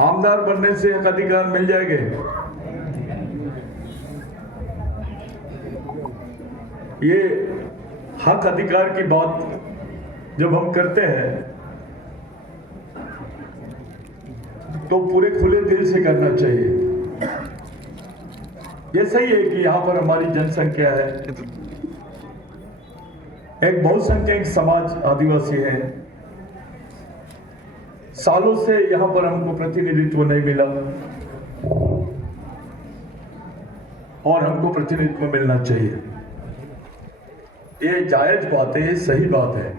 आमदार बनने से हक अधिकार मिल जाएंगे? ये हक अधिकार की बात जब हम करते हैं तो पूरे खुले दिल से करना चाहिए। ये सही है कि यहाँ पर हमारी जनसंख्या है, एक बहुसंख्यक समाज आदिवासी है। सालों से यहाँ पर हमको प्रतिनिधित्व नहीं मिला और हमको प्रतिनिधित्व मिलना चाहिए। ये जायज बात है, ये सही बात है,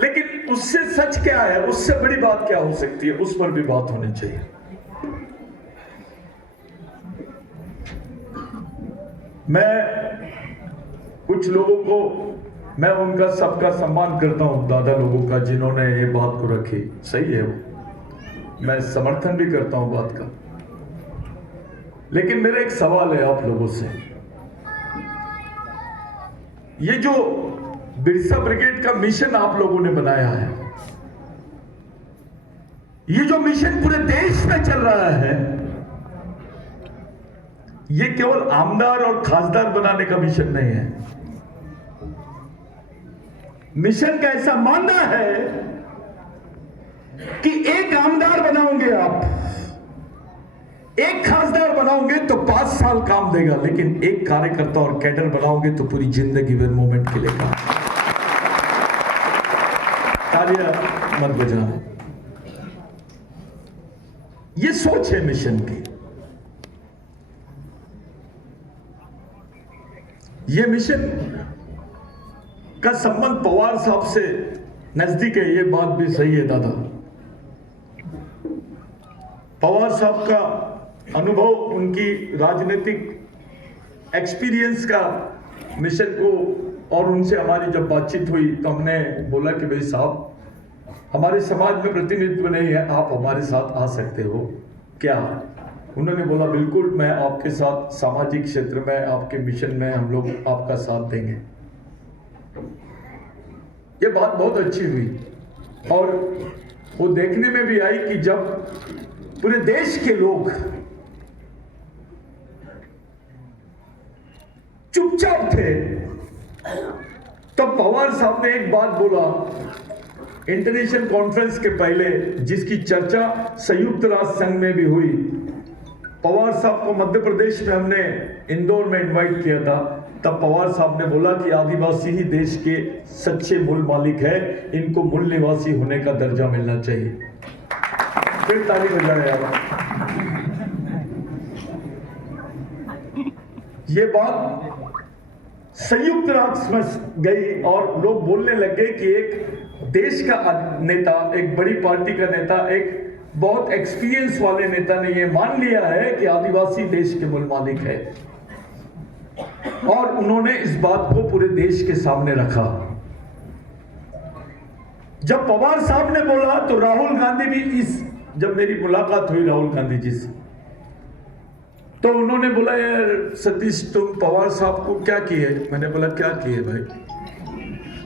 लेकिन उससे सच क्या है, उससे बड़ी बात क्या हो सकती है, उस पर भी बात होनी चाहिए। मैं कुछ लोगों को, मैं उनका सबका सम्मान करता हूं, दादा लोगों का जिन्होंने ये बात को रखी, सही है वो, मैं समर्थन भी करता हूं बात का। लेकिन मेरा एक सवाल है आप लोगों से, ये जो बिरसा ब्रिगेड का मिशन आप लोगों ने बनाया है, ये जो मिशन पूरे देश में चल रहा है, ये केवल आमदार और खासदार बनाने का मिशन नहीं है। मिशन का ऐसा मानना है कि एक आमदार बनाओगे आप, एक खासदार बनाओगे तो 5 साल काम देगा, लेकिन एक कार्यकर्ता और कैडर बनाओगे तो पूरी जिंदगी भर मूवमेंट खेलेगा। तालियां मत बजाना। ये सोच है मिशन की। ये मिशन का संबंध पवार साहब से नजदीक है, ये बात भी सही है दादा। पवार साहब का अनुभव, उनकी राजनीतिक एक्सपीरियंस का मिशन को, और उनसे हमारी जब बातचीत हुई तो हमने बोला कि भाई साहब, हमारे समाज में प्रतिनिधित्व नहीं है, आप हमारे साथ आ सकते हो क्या? उन्होंने बोला बिल्कुल, मैं आपके साथ सामाजिक क्षेत्र में, आपके मिशन में हम लोग आपका साथ देंगे। ये बात बहुत अच्छी हुई और वो देखने में भी आई कि जब पूरे देश के लोग चुपचाप थे तब पवार साहब ने एक बात बोला इंटरनेशनल कॉन्फ्रेंस के पहले, जिसकी चर्चा संयुक्त राष्ट्र संघ में भी हुई। पवार साहब को मध्य प्रदेश में हमने इंदौर में इनवाइट किया था, तब पवार साहब ने बोला कि आदिवासी ही देश के सच्चे मूल मालिक है, इनको मूल निवासी होने का दर्जा मिलना चाहिए। फिर ताली बजाए यार। ये बात संयुक्त राष्ट्र में गई और लोग बोलने लगे कि एक देश का नेता, एक बड़ी पार्टी का नेता, एक बहुत एक्सपीरियंस वाले नेता ने यह मान लिया है कि आदिवासी देश के मूल मालिक है, और उन्होंने इस बात को पूरे देश के सामने रखा। जब पवार साहब ने बोला तो राहुल गांधी भी जब मेरी मुलाकात हुई राहुल गांधी जी से, तो उन्होंने बोला यार सतीश, तुम पवार साहब को क्या किए? मैंने बोला क्या किए भाई,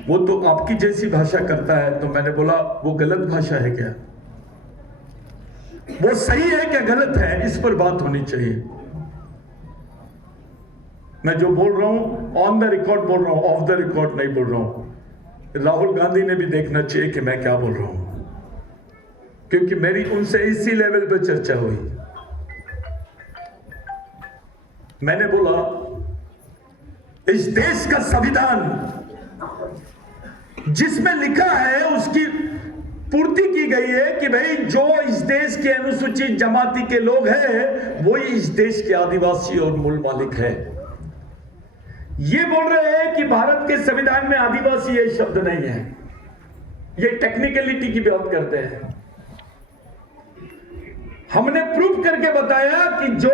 वो तो आपकी जैसी भाषा करता है। तो मैंने बोला वो गलत भाषा है क्या, वो सही है क्या गलत है, इस पर बात होनी चाहिए। मैं जो बोल रहा हूं ऑन द रिकॉर्ड बोल रहा हूं, ऑफ द रिकॉर्ड नहीं बोल रहा हूं। राहुल गांधी ने भी देखना चाहिए कि मैं क्या बोल रहा हूं, क्योंकि मेरी उनसे इसी लेवल पर चर्चा हुई। मैंने बोला इस देश का संविधान जिसमें लिखा है उसकी पूर्ति की गई है कि भाई जो इस देश के अनुसूचित जमाती के लोग हैं वही इस देश के आदिवासी और मूल मालिक है। ये बोल रहे हैं कि भारत के संविधान में आदिवासी ये शब्द नहीं है, ये टेक्निकलिटी की बात करते हैं। हमने प्रूफ करके बताया कि जो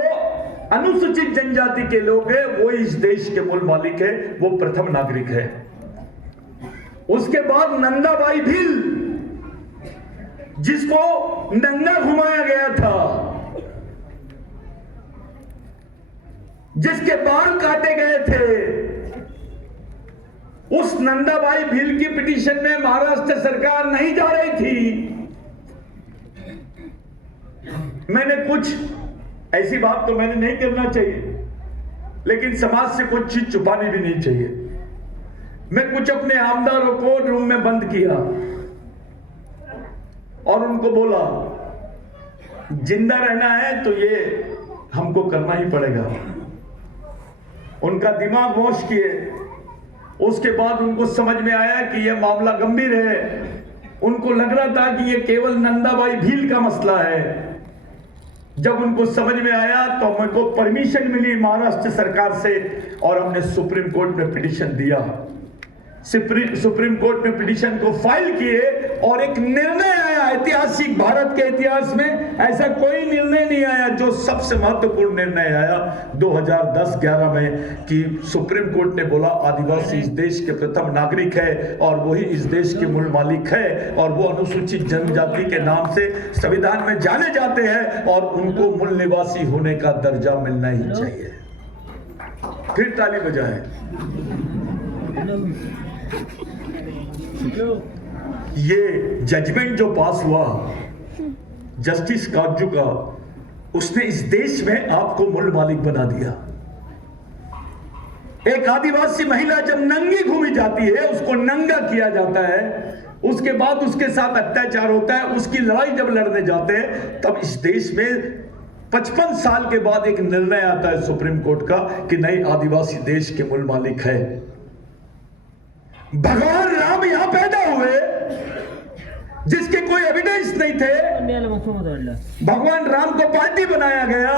अनुसूचित जनजाति के लोग हैं वो इस देश के मूल मालिक है, वो प्रथम नागरिक है। उसके बाद नंदाबाई भील, जिसको नंगा घुमाया गया था, जिसके बाल काटे गए थे, उस नंदाबाई भील की पिटीशन में महाराष्ट्र सरकार नहीं जा रही थी। मैंने कुछ ऐसी बात तो मैंने नहीं करना चाहिए, लेकिन समाज से कुछ चीज छुपानी भी नहीं चाहिए। मैं कुछ अपने आमदारों को रूम में बंद किया और उनको बोला, जिंदा रहना है तो ये हमको करना ही पड़ेगा। उनका दिमाग वॉश किए। उसके बाद उनको समझ में आया कि यह मामला गंभीर है। उनको लग रहा था कि यह केवल नंदाबाई भील का मसला है। जब उनको समझ में आया तो हमको परमिशन मिली महाराष्ट्र सरकार से और हमने सुप्रीम कोर्ट में पिटीशन दिया। सुप्रीम कोर्ट में पिटीशन को फाइल किए और एक निर्णय आया। ऐतिहासिक भारत के इतिहास में ऐसा कोई निर्णय नहीं आया। जो सबसे महत्वपूर्ण निर्णय आया 2010-11 में कि सुप्रीम कोर्ट ने बोला आदिवासी इस देश के प्रथम नागरिक है और वही इस देश के मूल मालिक है और वो अनुसूचित जनजाति के नाम से संविधान में जाने जाते हैं और उनको मूल निवासी होने का दर्जा मिलना ही चाहिए। फिर ताली बजाए। ये जजमेंट जो पास हुआ जस्टिस काजू का, उसने इस देश में आपको मूल मालिक बना दिया। एक आदिवासी महिला जब नंगी घूमी जाती है, उसको नंगा किया जाता है, उसके बाद उसके साथ अत्याचार होता है, उसकी लड़ाई जब लड़ने जाते हैं, तब इस देश में 55 साल के बाद एक निर्णय आता है सुप्रीम कोर्ट का कि नहीं, आदिवासी देश के मूल मालिक है। भगवान राम यहां पैदा हुए जिसके कोई एविडेंस नहीं थे। भगवान राम को पार्टी बनाया गया,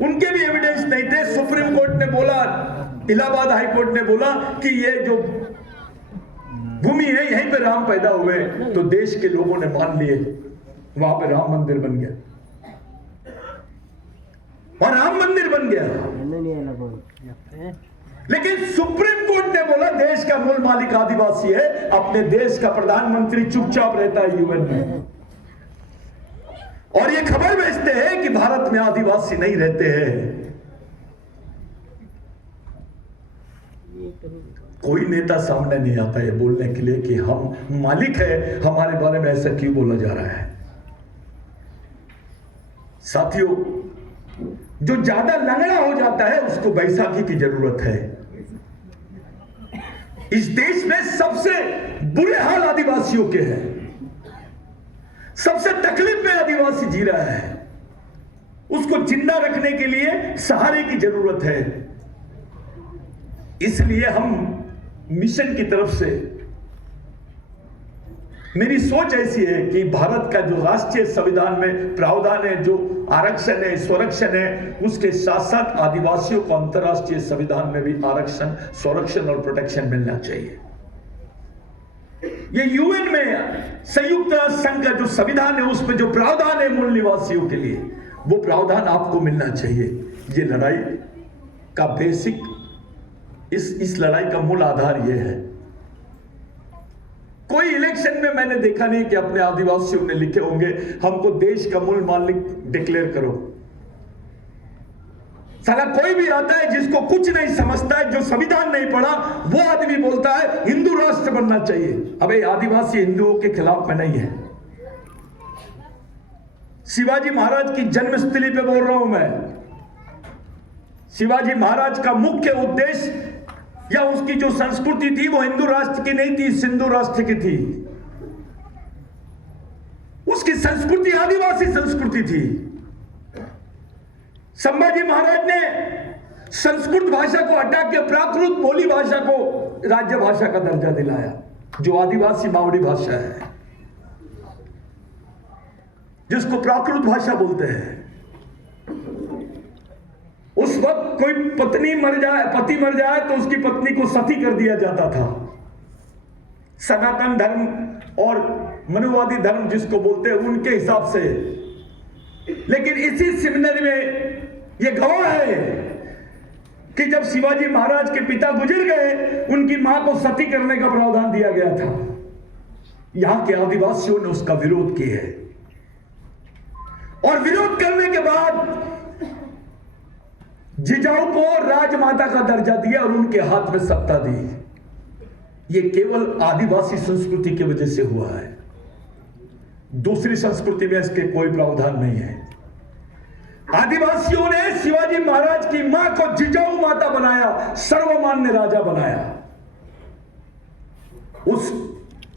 उनके भी एविडेंस नहीं थे। सुप्रीम कोर्ट ने बोला, इलाहाबाद हाई कोर्ट ने बोला कि ये जो भूमि है यहीं पे राम पैदा हुए, तो देश के लोगों ने मान लिए, वहां पे राम मंदिर बन गया और राम मंदिर बन गया। लेकिन सुप्रीम कोर्ट ने बोला देश का मूल मालिक आदिवासी है। अपने देश का प्रधानमंत्री चुपचाप रहता है यूएन में और ये खबर भेजते हैं कि भारत में आदिवासी नहीं रहते हैं। कोई नेता सामने नहीं आता है बोलने के लिए कि हम मालिक है, हमारे बारे में ऐसा क्यों बोला जा रहा है। साथियों, जो ज्यादा लंगड़ा हो जाता है उसको बैसाखी की जरूरत है। इस देश में सबसे बुरे हाल आदिवासियों के हैं, सबसे तकलीफ में आदिवासी जी रहा है। उसको जिंदा रखने के लिए सहारे की जरूरत है। इसलिए हम मिशन की तरफ से, मेरी सोच ऐसी है कि भारत का जो राष्ट्रीय संविधान में प्रावधान है, जो आरक्षण है, स्वरक्षण है, उसके साथ साथ आदिवासियों को अंतर्राष्ट्रीय संविधान में भी आरक्षण, स्वरक्षण और प्रोटेक्शन मिलना चाहिए। ये यूएन में संयुक्त राष्ट्र संघ का जो संविधान है उसमें जो प्रावधान है मूल निवासियों के लिए, वो प्रावधान आपको मिलना चाहिए। ये लड़ाई का बेसिक, इस लड़ाई का मूल आधार ये है। कोई इलेक्शन में मैंने देखा नहीं कि अपने आदिवासियों ने लिखे होंगे हमको देश का मूल मालिक डिक्लेयर करो। साला कोई भी आता है जिसको कुछ नहीं समझता है, जो संविधान नहीं पढ़ा, वो आदमी बोलता है हिंदू राष्ट्र बनना चाहिए। अबे आदिवासी हिंदुओं के खिलाफ में नहीं है। शिवाजी महाराज की जन्मस्थली पे बोल रहा हूं मैं। शिवाजी महाराज का मुख्य उद्देश्य या उसकी जो संस्कृति थी वो हिंदू राष्ट्र की नहीं थी, सिंधु राष्ट्र की थी। उसकी संस्कृति आदिवासी संस्कृति थी। संभाजी महाराज ने संस्कृत भाषा को हटा के प्राकृत बोली भाषा को राज्य भाषा का दर्जा दिलाया, जो आदिवासी मावड़ी भाषा है, जिसको प्राकृत भाषा बोलते हैं। उस वक्त कोई पति मर जाए तो उसकी पत्नी को सती कर दिया जाता था। सनातन धर्म और मनुवादी धर्म जिसको बोलते हैं उनके हिसाब से। लेकिन इसी सेमिनरी में यह गवाह है कि जब शिवाजी महाराज के पिता गुजर गए, उनकी मां को सती करने का प्रावधान दिया गया था। यहां के आदिवासियों ने उसका विरोध किया है और विरोध करने के बाद जिजाऊ को राजमाता का दर्जा दिया और उनके हाथ में सत्ता दी। यह केवल आदिवासी संस्कृति की वजह से हुआ है। दूसरी संस्कृति में इसके कोई प्रावधान नहीं है। आदिवासियों ने शिवाजी महाराज की मां को जिजाऊ माता बनाया, सर्वमान्य राजा बनाया। उस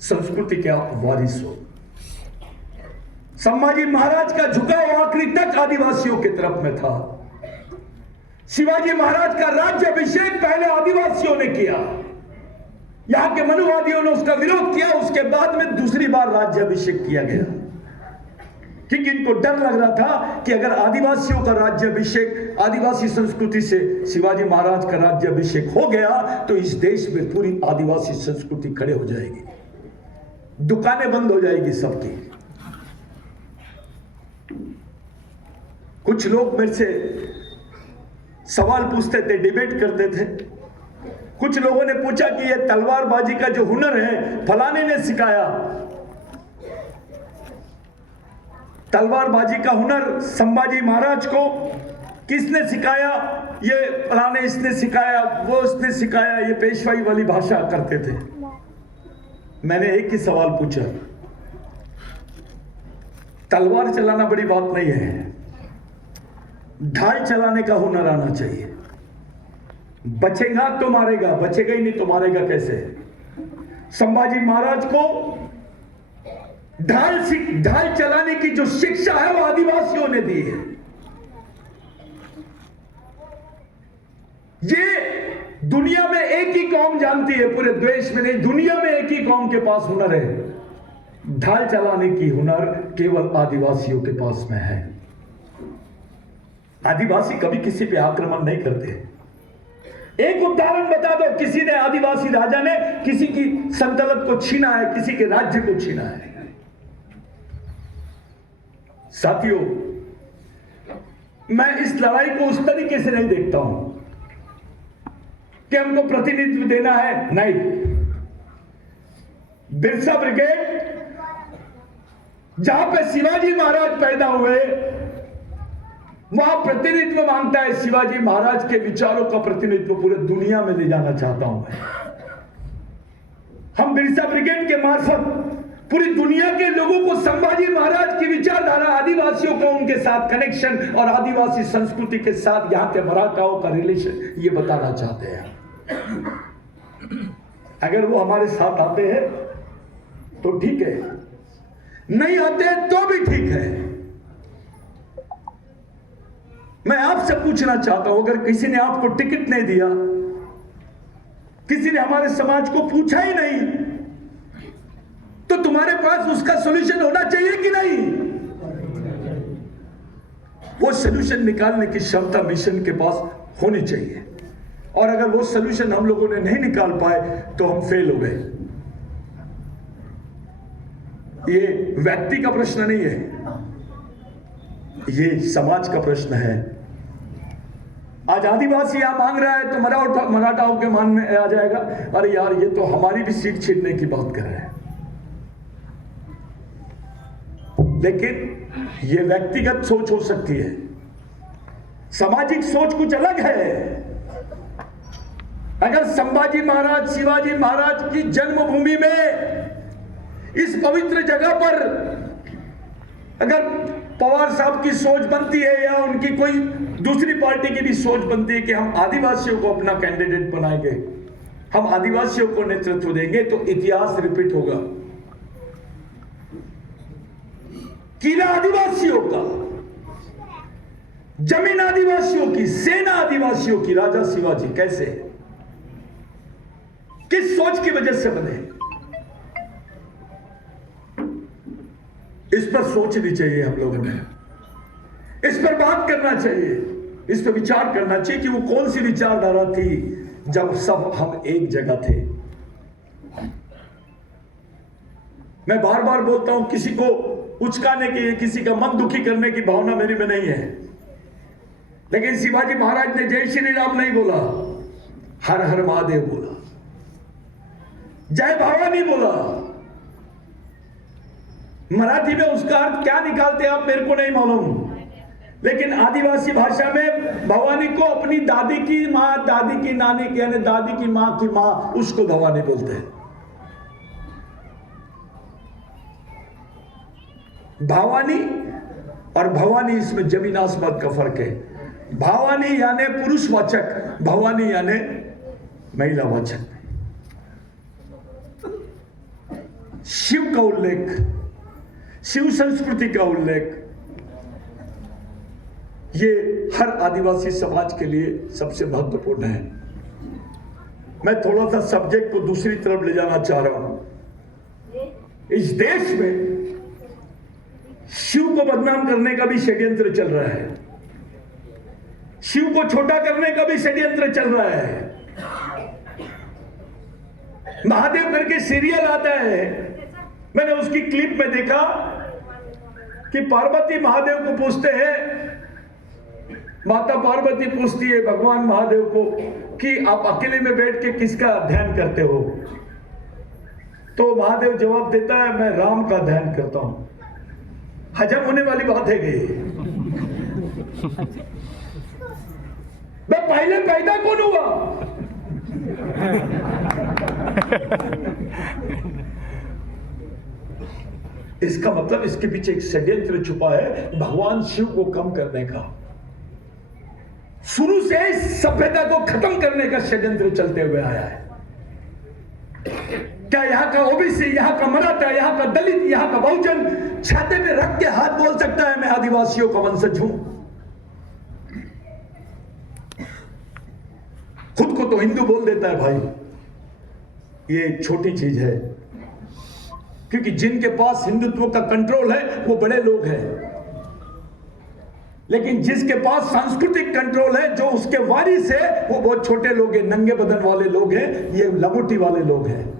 संस्कृति के आप वारिस हो। संभाजी महाराज का झुकाव आखिरी तक आदिवासियों की तरफ में था। शिवाजी महाराज का राज्याभिषेक पहले आदिवासियों ने किया, यहां के मनुवादियों ने उसका विरोध किया, उसके बाद में दूसरी बार राज्याभिषेक किया गया, क्योंकि इनको डर लग रहा था कि अगर आदिवासियों का राज्याभिषेक, आदिवासी संस्कृति से शिवाजी महाराज का राज्याभिषेक हो गया तो इस देश में पूरी आदिवासी संस्कृति खड़े हो जाएगी, दुकानें बंद हो जाएगी सबकी। कुछ लोग मेरे से सवाल पूछते थे, डिबेट करते थे। कुछ लोगों ने पूछा कि ये तलवारबाजी का जो हुनर है फलाने ने सिखाया। तलवारबाजी का हुनर संभाजी महाराज को किसने सिखाया? ये फलाने इसने सिखाया, वो उसने सिखाया, ये पेशवाई वाली भाषा करते थे। मैंने एक ही सवाल पूछा, तलवार चलाना बड़ी बात नहीं है, ढाल चलाने का हुनर आना चाहिए। बचेगा तो मारेगा, बचेगा ही नहीं तो मारेगा कैसे? संभाजी महाराज को ढाल चलाने की जो शिक्षा है वो आदिवासियों ने दी है। ये दुनिया में एक ही कौम जानती है, पूरे देश में नहीं, दुनिया में एक ही कौम के पास हुनर है। ढाल चलाने की हुनर केवल आदिवासियों के पास में है। आदिवासी कभी किसी पे आक्रमण नहीं करते। एक उदाहरण बता दो, किसी ने, आदिवासी राजा ने किसी की सल्तनत को छीना है, किसी के राज्य को छीना है? साथियों, मैं इस लड़ाई को उस तरीके से नहीं देखता हूं कि हमको प्रतिनिधित्व देना है, नहीं। बिरसा ब्रिगेड, जहां पे शिवाजी महाराज पैदा हुए, वहां प्रतिनिधित्व मांगता है। शिवाजी महाराज के विचारों का प्रतिनिधित्व पूरे दुनिया में ले जाना चाहता हूं मैं। हम बिरसा ब्रिगेड के मार्फत पूरी दुनिया के लोगों को संभाजी महाराज की विचारधारा, आदिवासियों का उनके साथ कनेक्शन और आदिवासी संस्कृति के साथ यहां के मराठाओं का रिलेशन, ये बताना चाहते हैं। अगर वो हमारे साथ आते हैं तो ठीक है, नहीं आते हैं तो भी ठीक है। मैं आपसे पूछना चाहता हूं, अगर किसी ने आपको टिकट नहीं दिया, किसी ने हमारे समाज को पूछा ही नहीं, तो तुम्हारे पास उसका सॉल्यूशन होना चाहिए कि नहीं? वो सॉल्यूशन निकालने की क्षमता मिशन के पास होनी चाहिए, और अगर वो सॉल्यूशन हम लोगों ने नहीं निकाल पाए तो हम फेल हो गए। ये व्यक्ति का प्रश्न नहीं है, ये समाज का प्रश्न है। आज आदिवासी यहां मांग रहा है तो मराठाओं के मान में आ जाएगा, अरे यार ये तो हमारी भी सीट छीनने की बात कर रहे हैं। लेकिन ये व्यक्तिगत सोच हो सकती है, सामाजिक सोच कुछ अलग है। अगर संभाजी महाराज, शिवाजी महाराज की जन्मभूमि में, इस पवित्र जगह पर अगर पवार साहब की सोच बनती है या उनकी कोई दूसरी पार्टी की भी सोच बनती है कि हम आदिवासियों को अपना कैंडिडेट बनाएंगे, हम आदिवासियों को नेतृत्व देंगे, तो इतिहास रिपीट होगा। किला आदिवासियों का, जमीन आदिवासियों की, सेना आदिवासियों की, राजा शिवाजी कैसे, किस सोच की वजह से बने? इस पर सोचनी चाहिए हम लोगों ने, इस पर बात करना चाहिए, इस पर विचार करना चाहिए कि वो कौन सी विचारधारा थी जब सब हम एक जगह थे। मैं बार बार बोलता हूं, किसी को उचकाने की, किसी का मन दुखी करने की भावना मेरी में नहीं है, लेकिन शिवाजी महाराज ने जय श्री राम नहीं बोला, हर हर महादेव बोला, जय भवानी बोला। मराठी में उसका अर्थ क्या निकालते आप मेरे को नहीं मालूम, लेकिन आदिवासी भाषा में भवानी को अपनी दादी की माँ, दादी की नानी की, यानी दादी की माँ की माँ, उसको भवानी बोलते हैं। भावानी और भवानी, इसमें जमीन आसमान का फर्क है। भावानी यानी पुरुषवाचक, भवानी यानी महिलावाचक। शिव का उल्लेख, शिव संस्कृति का उल्लेख, ये हर आदिवासी समाज के लिए सबसे महत्वपूर्ण है। मैं थोड़ा सा सब्जेक्ट को दूसरी तरफ ले जाना चाह रहा हूं। इस देश में शिव को बदनाम करने का भी षड्यंत्र चल रहा है, शिव को छोटा करने का भी षड्यंत्र चल रहा है। महादेव करके सीरियल आता है, मैंने उसकी क्लिप में देखा कि पार्वती महादेव को पूछते हैं, माता पार्वती पूछती है भगवान महादेव को कि आप अकेले में बैठ के किसका ध्यान करते हो? तो महादेव जवाब देता है, मैं राम का ध्यान करता हूं। हजम होने वाली बात है कि मैं पहले पैदा कौन हुआ? इसका मतलब इसके पीछे एक षड्यंत्र छुपा है भगवान शिव को कम करने का। शुरू से इस सभ्यता को खत्म करने का षड्यंत्र चलते हुए आया है। क्या यहां का ओबीसी, यहां का मराठा, यहां का दलित, यहां का बहुजन छाते में रख के हाथ बोल सकता है मैं आदिवासियों का वंशज हूं? खुद को तो हिंदू बोल देता है भाई। ये एक छोटी चीज है, क्योंकि जिनके पास हिंदुत्व का कंट्रोल है वो बड़े लोग हैं, लेकिन जिसके पास सांस्कृतिक कंट्रोल है, जो उसके वारिस है, वो बहुत छोटे लोग हैं, नंगे बदन वाले लोग हैं, ये लंगोटी वाले लोग हैं।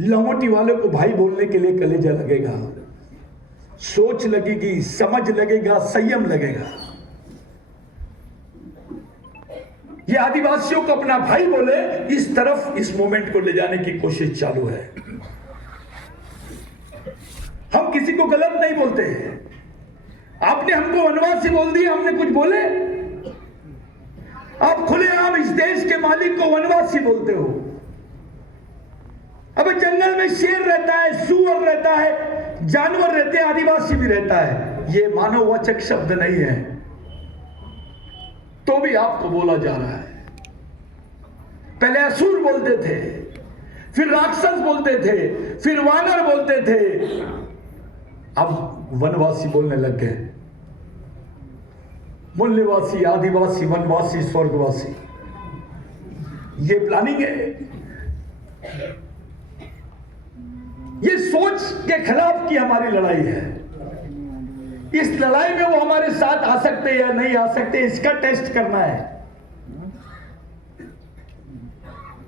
लंगोटी वाले को भाई बोलने के लिए कलेजा लगेगा, सोच लगेगी, समझ लगेगा, संयम लगेगा। ये आदिवासियों को अपना भाई बोले, इस तरफ इस मूवमेंट को ले जाने की कोशिश चालू है। हम किसी को गलत नहीं बोलते। आपने हमको वनवासी बोल दिया, हमने कुछ बोले? आप खुलेआम इस देश के मालिक को वनवासी बोलते हो। अब जंगल में शेर रहता है, सुअर रहता है, जानवर रहते हैं, आदिवासी भी रहता है। ये मानववाचक शब्द नहीं है, तो भी आपको बोला जा रहा है। पहले असुर बोलते थे, फिर राक्षस बोलते थे, फिर वानर बोलते थे, अब वनवासी बोलने लग गए। मूल्यवासी, आदिवासी, वनवासी, स्वर्गवासी, ये प्लानिंग है। ये सोच के खिलाफ की हमारी लड़ाई है। इस लड़ाई में वो हमारे साथ आ सकते या नहीं आ सकते, इसका टेस्ट करना है।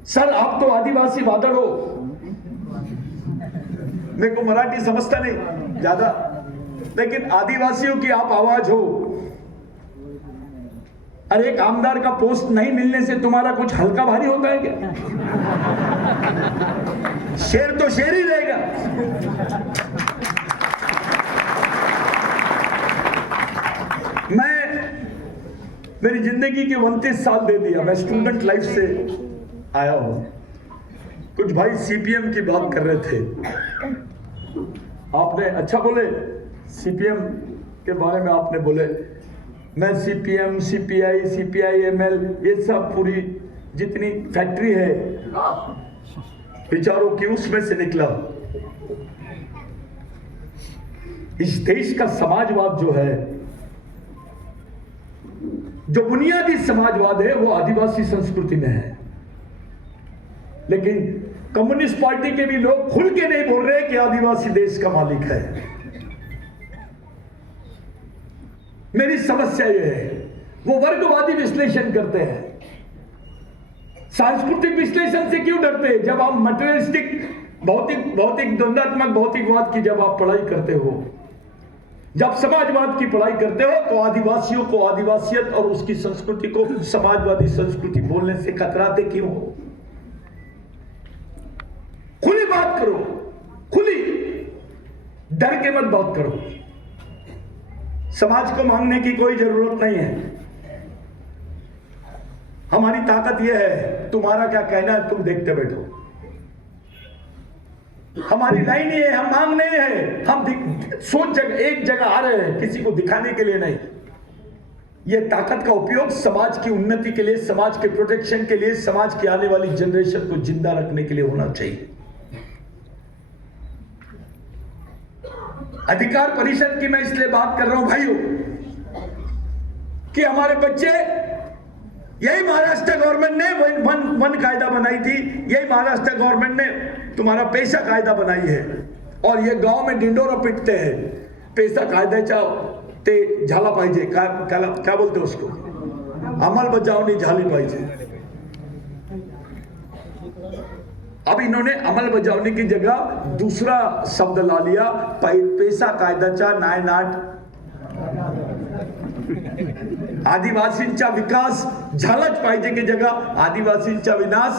सर आप तो आदिवासी बादल हो, मेरे को मराठी समझता नहीं ज्यादा, लेकिन आदिवासियों की आप आवाज हो। अरे एक आमदार का पोस्ट नहीं मिलने से तुम्हारा कुछ हल्का भारी होता है क्या? शेर तो शेर ही रहेगा। मेरी जिंदगी के 29 साल दे दिया, मैं स्टूडेंट लाइफ से आया हूं। कुछ भाई सीपीएम की बात कर रहे थे, आपने अच्छा बोले, सीपीएम के बारे में आपने बोले। मैं सीपीएम, सीपीआई, सीपीआईएमएल, ये सब पूरी जितनी फैक्ट्री है विचारों की, उसमें से निकला। इस देश का समाजवाद जो है, जो बुनियादी समाजवाद है, वो आदिवासी संस्कृति में है। लेकिन कम्युनिस्ट पार्टी के भी लोग खुल के नहीं बोल रहे कि आदिवासी देश का मालिक है। मेरी समस्या यह है, वो वर्गवादी विश्लेषण करते हैं। सांस्कृतिक विश्लेषण से क्यों डरते हैं? जब आप मटेरियलिस्टिक, भौतिक द्वंदात्मक भौतिकवाद की जब आप पढ़ाई करते हो, जब समाजवाद की पढ़ाई करते हो, तो आदिवासियों को आदिवासियत और उसकी संस्कृति को समाजवादी संस्कृति बोलने से कतराते क्यों हो? खुली बात करो, खुली, डर के मत बात करो। समाज को मांगने की कोई जरूरत नहीं है। हमारी ताकत यह है, तुम्हारा क्या कहना है तुम देखते बैठो। हमारी लाइन ये है, हम मांग नहीं है, हम एक जगह आ रहे हैं, किसी को दिखाने के लिए नहीं। ये ताकत का उपयोग समाज की उन्नति के लिए, समाज के प्रोटेक्शन के लिए, समाज की आने वाली जनरेशन को जिंदा रखने के लिए होना चाहिए। अधिकार परिषद की मैं इसलिए बात कर रहा हूं भाइयों कि हमारे बच्चे, यही महाराष्ट्र गवर्नमेंट ने वन कायदा बनाई थी, यही महाराष्ट्र गवर्नमेंट ने तुम्हारा पैसा कायदा बनाई है, और ये गांव में डिंडोरा पिटते हैं, पैसा कायद्याच्या ते झाला पाहिजे, क्या बोलते उसको, अंमलबजावणी झाली पाहिजे। अब इन्होंने अंमलबजावणी की जगह दूसरा शब्द ला लिया, पैसा कायद्याच्या नायनाट, आदिवासींचा विकास झालाच पाहिजे की जगह आदिवासींचा विनाश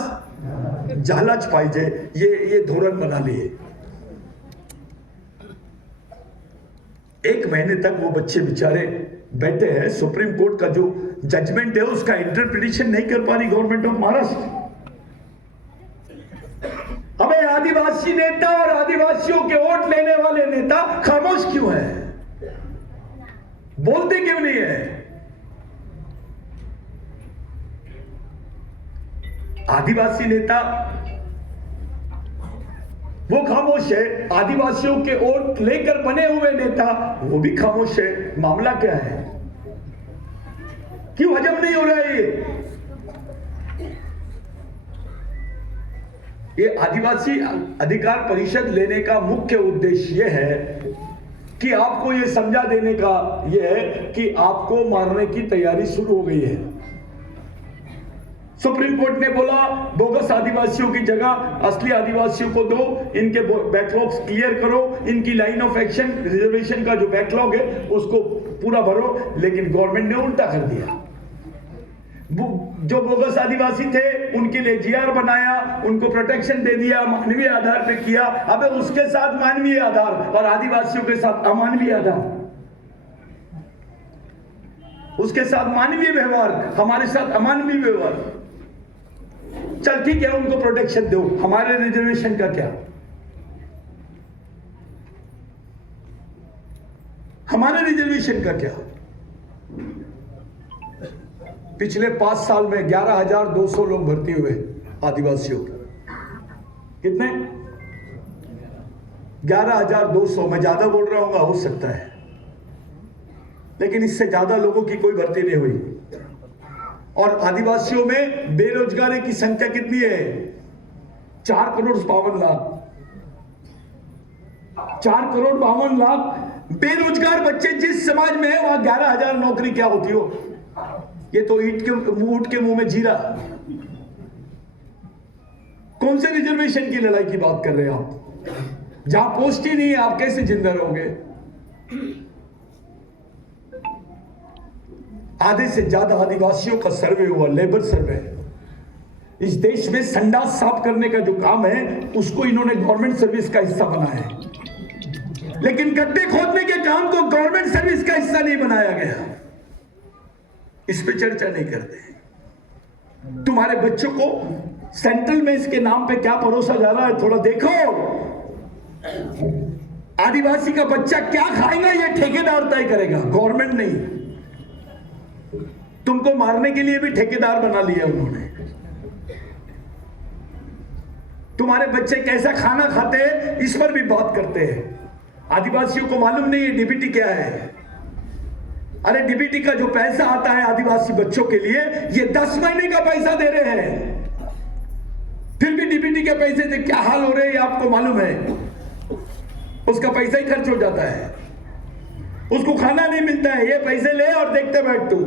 झालाच पाहिजे, ये धोरण बना लिए। एक महीने तक वो बच्चे बेचारे बैठे हैं, सुप्रीम कोर्ट का जो जजमेंट है उसका इंटरप्रिटेशन नहीं कर पा रही गवर्नमेंट ऑफ महाराष्ट्र। हमें आदिवासी नेता और आदिवासियों के वोट लेने वाले नेता खामोश क्यों है, बोलते क्यों नहीं है? आदिवासी नेता वो खामोश है, आदिवासियों के वोट लेकर बने हुए नेता वो भी खामोश है। मामला क्या है, क्यों हजम नहीं हो रहा है? ये आदिवासी अधिकार परिषद लेने का मुख्य उद्देश्य यह है कि आपको ये समझा देने का यह है कि आपको मारने की तैयारी शुरू हो गई है। सुप्रीम कोर्ट ने बोला बोगस आदिवासियों की जगह असली आदिवासियों को दो, इनके बैकलॉग्स क्लियर करो, इनकी लाइन ऑफ एक्शन रिजर्वेशन का जो बैकलॉग है उसको पूरा भरो, लेकिन गवर्नमेंट ने उल्टा कर दिया। जो बोगस आदिवासी थे उनके लिए जीआर बनाया, उनको प्रोटेक्शन दे दिया, मानवीय आधार पे किया। अब उसके साथ मानवीय आधार और आदिवासियों के साथ अमानवीय आधार, उसके साथ मानवीय व्यवहार, हमारे साथ अमानवीय व्यवहार। चल ठीक है, उनको प्रोटेक्शन दो, हमारे रिजर्वेशन का क्या? हमारे रिजर्वेशन का क्या? पिछले 5 साल में 11,200 लोग भर्ती हुए आदिवासियों के। कितने? 11,200। मैं ज्यादा बोल रहा हूँ, हो सकता है, लेकिन इससे ज्यादा लोगों की कोई भर्ती नहीं हुई। और आदिवासियों में बेरोजगारी की संख्या कितनी है? 4,52,00,000। 4,52,00,000 बेरोजगार बच्चे जिस समाज में है वहां 11,000 नौकरी क्या होती हो? ये तो ऊंट के मुंह में जीरा। कौन से रिजर्वेशन की लड़ाई की बात कर रहे हैं आप? जहां पोस्ट ही नहीं है आप कैसे जिंदा रहोगे? आधे से ज्यादा आदिवासियों का सर्वे हुआ, लेबर सर्वे। इस देश में संडास साफ करने का जो काम है उसको इन्होंने गवर्नमेंट सर्विस का हिस्सा बनाया है, लेकिन गड्ढे खोदने के काम को गवर्नमेंट सर्विस का हिस्सा नहीं बनाया गया। इस पे चर्चा नहीं करते। तुम्हारे बच्चों को सेंट्रल में इसके नाम पे क्या परोसा जा रहा है, थोड़ा देखो। आदिवासी का बच्चा क्या खाएगा ये ठेकेदार तय करेगा, गवर्नमेंट नहीं। तुमको मारने के लिए भी ठेकेदार बना लिया उन्होंने। तुम्हारे बच्चे कैसा खाना खाते हैं इस पर भी बात करते हैं। आदिवासियों को मालूम नहीं है डीबीटी क्या है। अरे डीबीटी का जो पैसा आता है आदिवासी बच्चों के लिए, ये 10 महीने का पैसा दे रहे हैं। फिर भी डीबीटी के पैसे से क्या हाल हो रहे हैं आपको मालूम है? उसका पैसा ही खर्च हो जाता है, उसको खाना नहीं मिलता है। ये पैसे ले और देखते बैठ तू।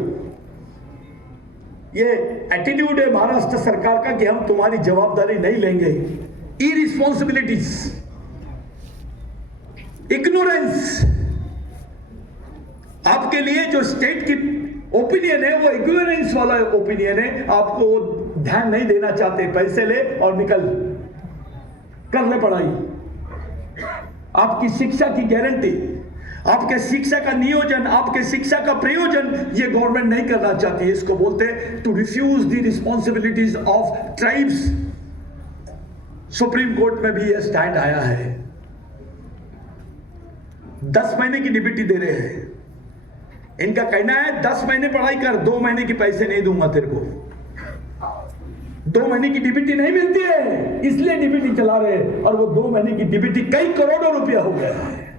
ये एटीट्यूड है महाराष्ट्र सरकार का कि हम तुम्हारी जवाबदारी नहीं लेंगे। इरिस्पॉन्सिबिलिटीज, इग्नोरेंस। आपके लिए जो स्टेट की ओपिनियन है वो इग्नोरेंस वाला ओपिनियन है। आपको ध्यान नहीं देना चाहते, पैसे ले और निकल, कर ले पढ़ाई। आपकी शिक्षा की गारंटी, आपके शिक्षा का नियोजन, आपके शिक्षा का प्रयोजन ये गवर्नमेंट नहीं करना चाहती है। इसको बोलते हैं to refuse the responsibilities of tribes. Supreme court में भी यह स्टैंड आया है। 10 महीने की डीबीटी दे रहे हैं। इनका कहना है 10 महीने पढ़ाई कर, 2 महीने के पैसे नहीं दूंगा तेरे को। 2 महीने की डीबीटी नहीं मिलती है, इसलिए डीबीटी चला रहे हैं। और वो 2 महीने की डीबीटी कई करोड़ों रुपया हो गया है।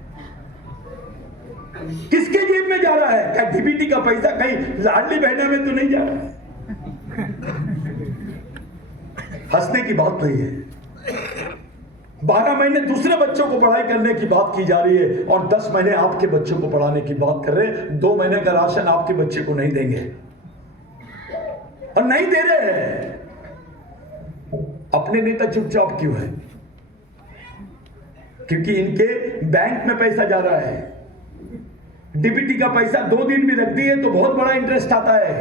किसके जेब में जा रहा है? क्या डीबीटी का पैसा कहीं लाडली बहना में तो नहीं जा रहा है? हंसने की बात नहीं है। 12 महीने दूसरे बच्चों को पढ़ाई करने की बात की जा रही है और 10 महीने आपके बच्चों को पढ़ाने की बात कर रहे हैं। 2 महीने का राशन आपके बच्चे को नहीं देंगे और नहीं दे रहे हैं। अपने नेता चुपचाप क्यों है? क्योंकि इनके बैंक में पैसा जा रहा है। डीबीटी का पैसा 2 दिन भी रख दिए तो बहुत बड़ा इंटरेस्ट आता है।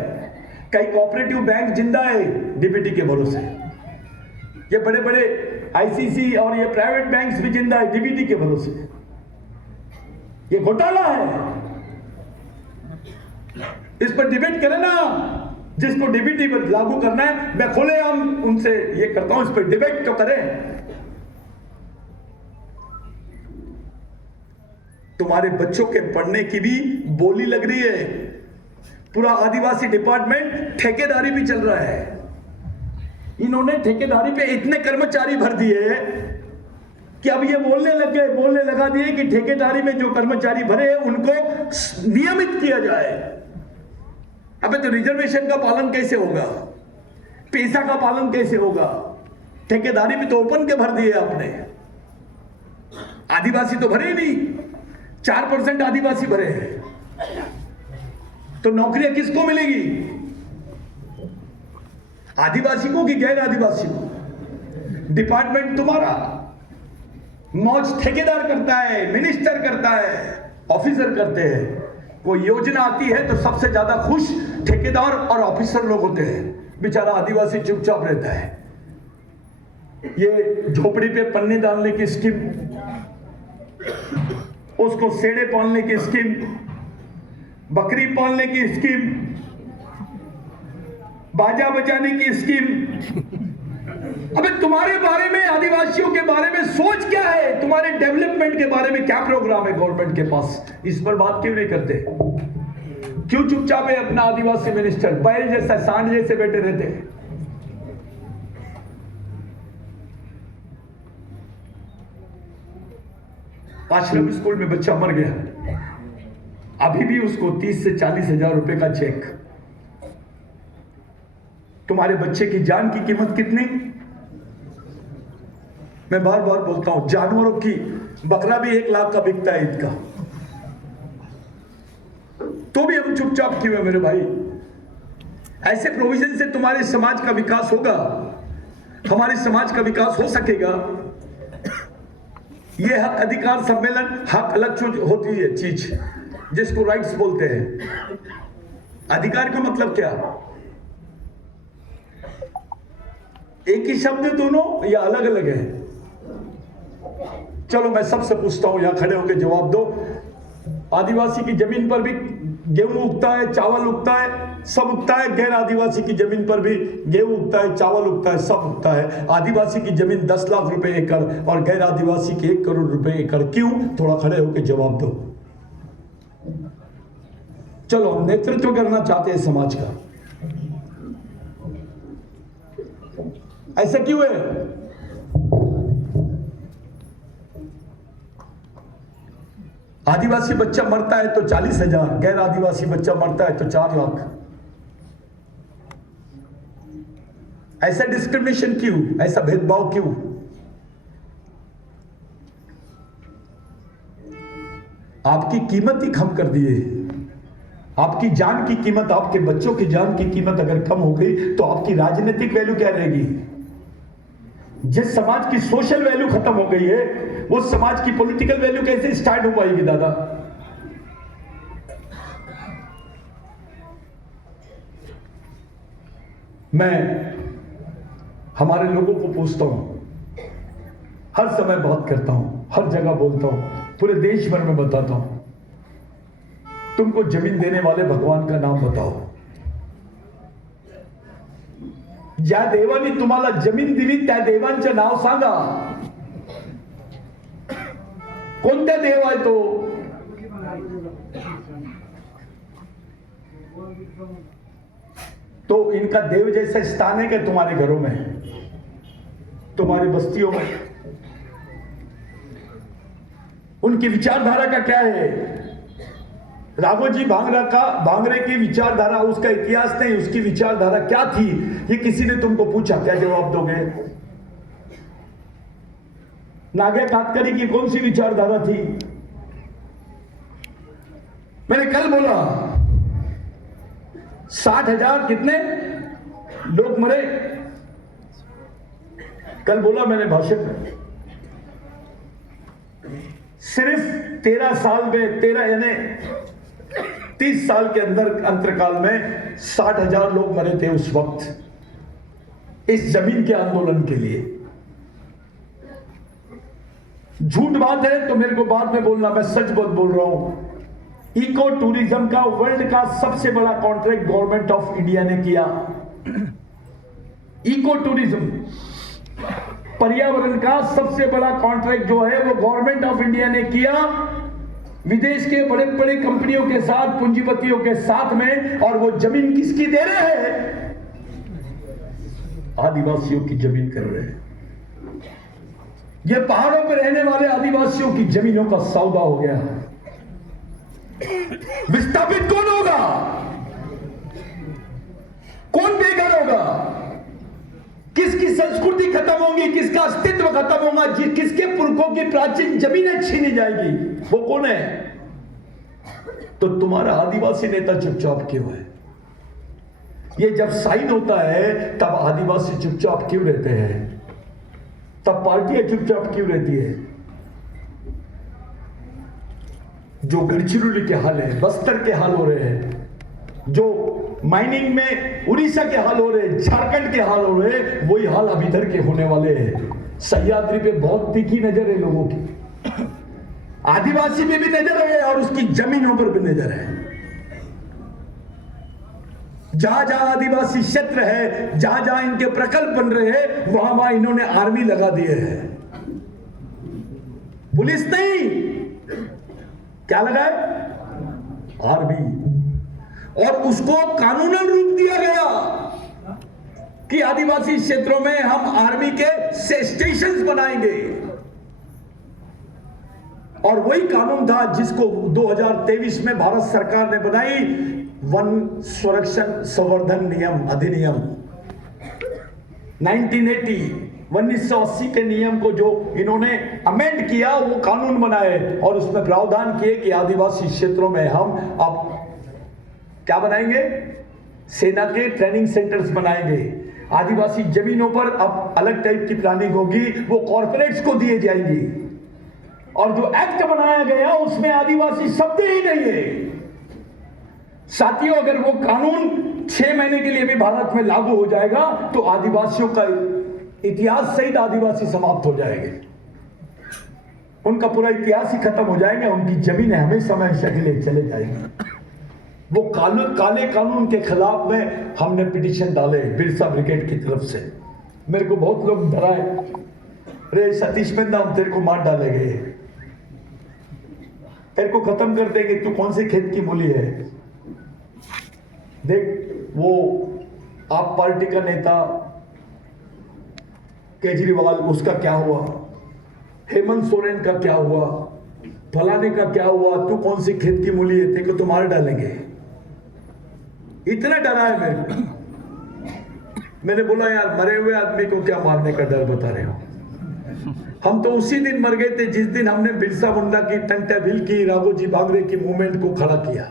कई कोऑपरेटिव बैंक जिंदा है डीबीटी के भरोसे। ये बड़े बड़े आईसीसी और ये प्राइवेट बैंक्स भी जिंदा है डीबीटी के भरोसे। ये घोटाला है। इस पर डिबेट करें ना। जिसको डीबीटी पर लागू करना है, मैं खुलेआम उनसे ये करता हूं, इस पर डिबेट तो करें। तुम्हारे बच्चों के पढ़ने की भी बोली लग रही है। पूरा आदिवासी डिपार्टमेंट ठेकेदारी भी चल रहा है। इन्होंने ठेकेदारी पे इतने कर्मचारी भर दिए कि अब ये बोलने लगा दिए कि ठेकेदारी में जो कर्मचारी भरे हैं उनको नियमित किया जाए। अबे तो रिजर्वेशन का पालन कैसे होगा? पैसा का पालन कैसे होगा? ठेकेदारी में तो ओपन के भर दिए आपने। आदिवासी तो भरे नहीं, 4% आदिवासी भरे हैं। तो नौकरियां किसको मिलेगी? आदिवासी को कि गैर आदिवासी को? डिपार्टमेंट तुम्हारा मौज ठेकेदार करता है, मिनिस्टर करता है, ऑफिसर करते हैं। कोई योजना आती है तो सबसे ज्यादा खुश ठेकेदार और ऑफिसर लोग होते हैं। बेचारा आदिवासी चुपचाप रहता है। ये झोपड़ी पे पन्नी डालने की स्कीम, उसको सेड़े पालने की स्कीम, बकरी पालने की स्कीम, बाजा बजाने की स्कीम। अबे तुम्हारे बारे में, आदिवासियों के बारे में सोच क्या है? तुम्हारे डेवलपमेंट के बारे में क्या प्रोग्राम है गवर्नमेंट के पास? इस पर बात क्यों नहीं करते? क्यों चुपचाप है अपना आदिवासी मिनिस्टर? बैल जैसा, सांड जैसे बैठे रहते हैं। आश्रम स्कूल में बच्चा मर गया, अभी भी उसको 30 से 40 हजार रुपए का चेक। तुम्हारे बच्चे की जान की कीमत कितनी? मैं बार बार बोलता हूं, जानवरों की, बकरा भी 1 लाख का बिकता है ईद का। तो भी हम चुपचाप क्यों है मेरे भाई? ऐसे प्रोविजन से तुम्हारे समाज का विकास होगा, हमारे समाज का विकास हो सकेगा। यह हक अधिकार सम्मेलन, हक अलग होती है चीज जिसको राइट्स बोलते हैं। अधिकार का मतलब क्या? एक ही शब्द दोनों या अलग अलग है? चलो मैं सबसे पूछता हूं, यहां खड़े होकर जवाब दो। आदिवासी की जमीन पर भी गेहूं उगता है, चावल उगता है, सब उगता है। गैर आदिवासी की जमीन पर भी गेहूं उगता है, चावल उगता है, सब उगता है। आदिवासी की जमीन 10 लाख रुपए एकड़ और गैर आदिवासी की 1 करोड़ रुपए एकड़। क्यों? थोड़ा खड़े होकर जवाब दो। चलो, नेतृत्व करना चाहते हैं समाज का, ऐसा क्यों है? आदिवासी बच्चा मरता है तो 40,000, गैर आदिवासी बच्चा मरता है तो 4 लाख। ऐसा डिस्क्रिमिनेशन क्यों? ऐसा भेदभाव क्यों? आपकी कीमत ही कम कर दिए। आपकी जान की कीमत, आपके बच्चों की जान की कीमत अगर कम हो गई तो आपकी राजनीतिक वैल्यू क्या रहेगी? जिस समाज की सोशल वैल्यू खत्म हो गई है, उस समाज की पॉलिटिकल वैल्यू कैसे स्टार्ट हो पाएगी दादा? मैं हमारे लोगों को पूछता हूं, हर समय बात करता हूं, हर जगह बोलता हूं, पूरे देश भर में बताता हूं, तुमको जमीन देने वाले भगवान का नाम बताओ। ज्या देवाने तुम्हाला जमीन दिली त्या देवांचे नाव सांगा. कोणत्या देव आहे तो? तो इनका देव जैसा स्थान है क्या तुम्हारे घरों में, तुम्हारी बस्तियों में? उनकी विचारधारा का क्या है? राघोजी भांगरे की विचारधारा, उसका इतिहास नहीं, उसकी विचारधारा क्या थी, ये किसी ने तुमको पूछा? क्या जवाब दोगे? नागे कातकरी की कौन सी विचारधारा थी? मैंने कल बोला 60,000 कितने लोग मरे, कल बोला मैंने भाषण में. सिर्फ 13 साल में 13 यानी 30 साल के अंतरकाल में 60,000 लोग मरे थे उस वक्त इस जमीन के आंदोलन के लिए. झूठ बात है तो मेरे को बाद में बोलना, मैं सच बात बोल रहा हूं. इको टूरिज्म का वर्ल्ड का सबसे बड़ा कॉन्ट्रैक्ट गवर्नमेंट ऑफ इंडिया ने किया. इको टूरिज्म, पर्यावरण का सबसे बड़ा कॉन्ट्रैक्ट जो है वो गवर्नमेंट ऑफ इंडिया ने किया विदेश के बड़े बड़े कंपनियों के साथ, पूंजीपतियों के साथ में. और वो जमीन किसकी दे रहे हैं? आदिवासियों की जमीन कर रहे हैं. ये पहाड़ों पर रहने वाले आदिवासियों की जमीनों का सौदा हो गया. विस्थापित कौन होगा? कौन बेघर होगा? किसकी संस्कृति खत्म होगी, किसका अस्तित्व खत्म होगा, किसके पुरखों की प्राचीन जमीनें छीनी जाएगी, वो कौन है? तो तुम्हारा आदिवासी नेता चुपचाप क्यों है? ये जब साइन होता है तब आदिवासी चुपचाप क्यों रहते हैं? तब पार्टियां चुपचाप क्यों रहती है? जो गढ़चिरौली के हाल है, बस्तर के हाल हो रहे हैं, जो माइनिंग में उड़ीसा के हाल हो रहे, झारखंड के हाल हो रहे, वही हाल अब इधर के होने वाले हैं. सह्याद्री पे बहुत तीखी नजर है लोगों की, आदिवासी में भी नजर है और उसकी जमीनों पर भी नजर है. जहां जहां आदिवासी क्षेत्र है, जहां जहां इनके प्रकल्प बन रहे हैं, वहां वहां इन्होंने आर्मी लगा दिए है. पुलिस नहीं, क्या लगा है? आर्मी. और उसको कानूनन रूप दिया गया कि आदिवासी क्षेत्रों में हम आर्मी के स्टेशंस बनाएंगे. और वही कानून था जिसको 2023 में भारत सरकार ने बनाई, वन संरक्षण संवर्धन नियम अधिनियम 1980 के नियम को जो इन्होंने अमेंड किया, वो कानून बनाए और उसमें प्रावधान किए कि आदिवासी क्षेत्रों में हम अब क्या बनाएंगे? सेना के ट्रेनिंग सेंटर्स बनाएंगे. आदिवासी जमीनों पर अब अलग टाइप की प्लानिंग होगी, वो कॉर्पोरेट्स को दिए जाएंगी. और जो एक्ट बनाया गया उसमें आदिवासी शब्द ही नहीं है. साथियों, अगर वो कानून 6 महीने के लिए भी भारत में लागू हो जाएगा तो आदिवासियों का इतिहास सहित आदिवासी समाप्त हो जाएंगे. उनका पूरा इतिहास ही खत्म हो जाएगा, उनकी जमीनें हमेशा हमेशा के लिए चले जाएंगी. वो काले कानून के खिलाफ में हमने पिटीशन डाले बिरसा ब्रिगेड की तरफ से. मेरे को बहुत लोग डराए, अरे सतीश मेहता हम तेरे को मार डालेंगे, तेरे को खत्म कर देंगे, तू कौन सी खेत की मूली है. देख, वो आप पार्टी का नेता केजरीवाल, उसका क्या हुआ, हेमंत सोरेन का क्या हुआ, फलाने का क्या हुआ, तू कौन सी खेत की मूली है, तेरे को तो मार डालेंगे. इतना डरा है मेरे को. मैंने बोला यार, मरे हुए आदमी को क्या मारने का डर बता रहे हो? हम तो उसी दिन मर गए थे जिस दिन हमने बिरसा मुंडा की, टंटा भिल की, राघोजी भांगरे की मूवमेंट को खड़ा किया.